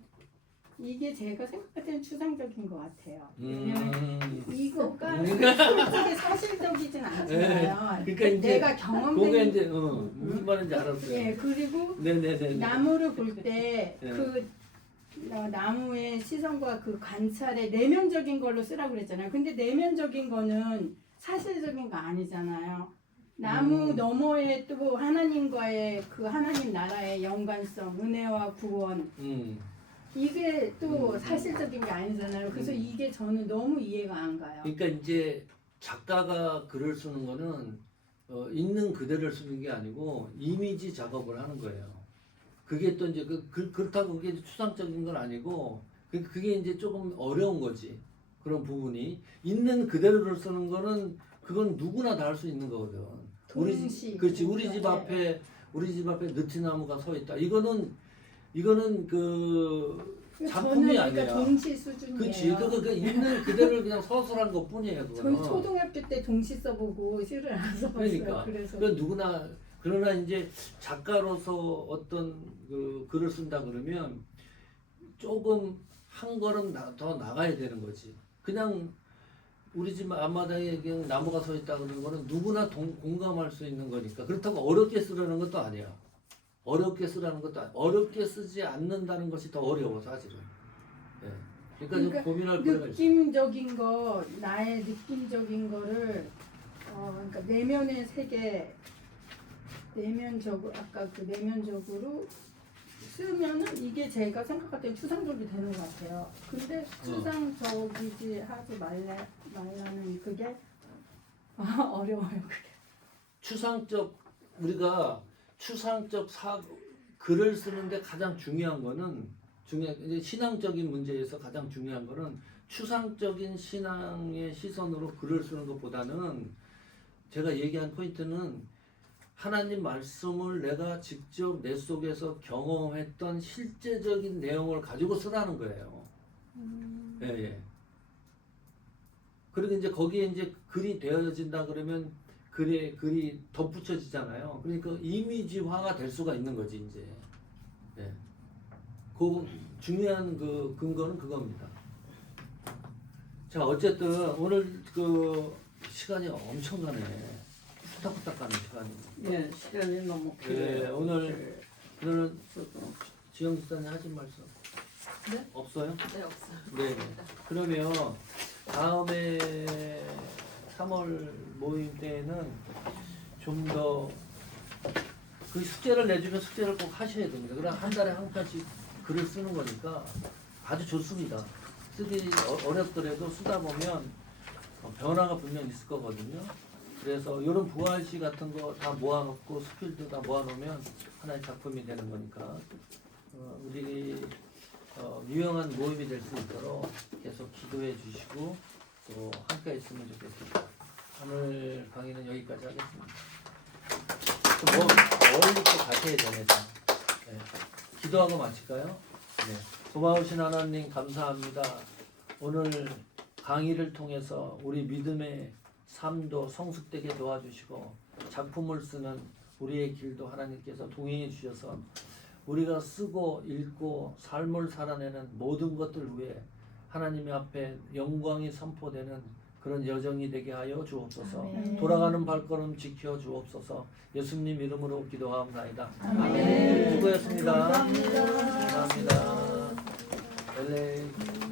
이게 제가 생각할 때는 추상적인 것 같아요. 왜냐면 이거가 솔직히 사실적이진 않잖아요. 네. 그러니까 이제 내가 경험된 그게 이제 무슨 말인지 알았어요. 예, 그리고 네네네. 나무를 볼 때 네. 그 나무의 시선과 그 관찰의 내면적인 걸로 쓰라고 그랬잖아요. 근데 내면적인 거는 사실적인 거 아니잖아요. 나무 너머에 또 하나님과의 그 하나님 나라의 연관성, 은혜와 구원, 이게 또 사실적인 게 아니잖아요. 그래서 이게 저는 너무 이해가 안 가요. 그러니까 이제 작가가 글을 쓰는 거는 있는 그대로를 쓰는 게 아니고 이미지 작업을 하는 거예요. 그게 또 이제 그렇다고 그게 추상적인 건 아니고 그게 이제 조금 어려운 거지. 그런 부분이 있는 그대로를 쓰는 거는 그건 누구나 다 할 수 있는 거거든. 그렇지. 우리 집 앞에 느티나무가 서 있다. 이거는 그 작품이 저는 아니야. 그러니까 동시 수준이에요. 그렇지. 그 있는 그대로를 그냥 서술한 것 뿐이에요. 저희 그거는. 초등학교 때 동시 써보고 시를 안 써봤어요. 그러니까. 그래서 그 누구나 그러나 이제 작가로서 어떤 그 글을 쓴다 그러면 조금 한 걸음 더 나가야 되는 거지. 그냥 우리 집 앞마당에 그냥 나무가 서 있다 그러는 거는 누구나 공감할 수 있는 거니까. 그렇다고 어렵게 쓰라는 것도 아니야. 어렵게 쓰라는 것도 아니야. 어렵게 쓰지 않는다는 것이 더 어려워 사실은. 예. 그러니까 좀 고민할 필요가 있어. 느낌적인 거, 나의 느낌적인 거를 그러니까 내면의 세계, 내면적으로 아까 그 내면적으로 쓰면은 이게 제가 생각할 때 추상적이 되는 것 같아요. 근데 추상적이지 하지 말라는 그게 어려워요. 그게. 우리가 추상적 글을 쓰는데 가장 중요한 거는 이제 신앙적인 문제에서 가장 중요한 거는 추상적인 신앙의 시선으로 글을 쓰는 것보다는 제가 얘기한 포인트는 하나님 말씀을 내가 직접 내 속에서 경험했던 실제적인 내용을 가지고 쓰라는 거예요. 예. 그리고 이제 거기에 이제 글이 되어진다 그러면 글이 덧붙여지잖아요. 그러니까 이미지화가 될 수가 있는 거지 이제. 예. 그 중요한 그 근거는 그겁니다. 자 어쨌든 오늘 그 시간이 엄청 가네. 후딱후딱 가는 시간이. 예, 시간이 너무 예, 길어요. 오늘은 지영 집사님 하신 말씀 네? 없어요? 네, 없어요. 네. 그러면 다음에 3월 모임 때는 좀 더 그 숙제를 내주면 숙제를 꼭 하셔야 됩니다. 그럼 한 달에 한 편씩 글을 쓰는 거니까 아주 좋습니다. 쓰기 어렵더라도 쓰다 보면 변화가 분명 있을 거거든요. 그래서 이런 부활시 같은 거 다 모아놓고 스킬도 다 모아놓으면 하나의 작품이 되는 거니까 우리 유용한 모임이 될 수 있도록 계속 기도해 주시고 또 함께 했으면 좋겠습니다. 오늘 강의는 여기까지 하겠습니다. 멀리 또 가셔야 되네. 네. 기도하고 마칠까요? 네. 고마우신 하나님 감사합니다. 오늘 강의를 통해서 우리 믿음의 삶도 성숙되게 도와주시고 작품을 쓰는 우리의 길도 하나님께서 동행해 주셔서 우리가 쓰고 읽고 삶을 살아내는 모든 것들 위해 하나님의 앞에 영광이 선포되는 그런 여정이 되게 하여 주옵소서. 아멘. 돌아가는 발걸음 지켜 주옵소서. 예수님 이름으로 기도하옵나이다. 아멘. 수고했습니다. 감사합니다. 감사합니다. LA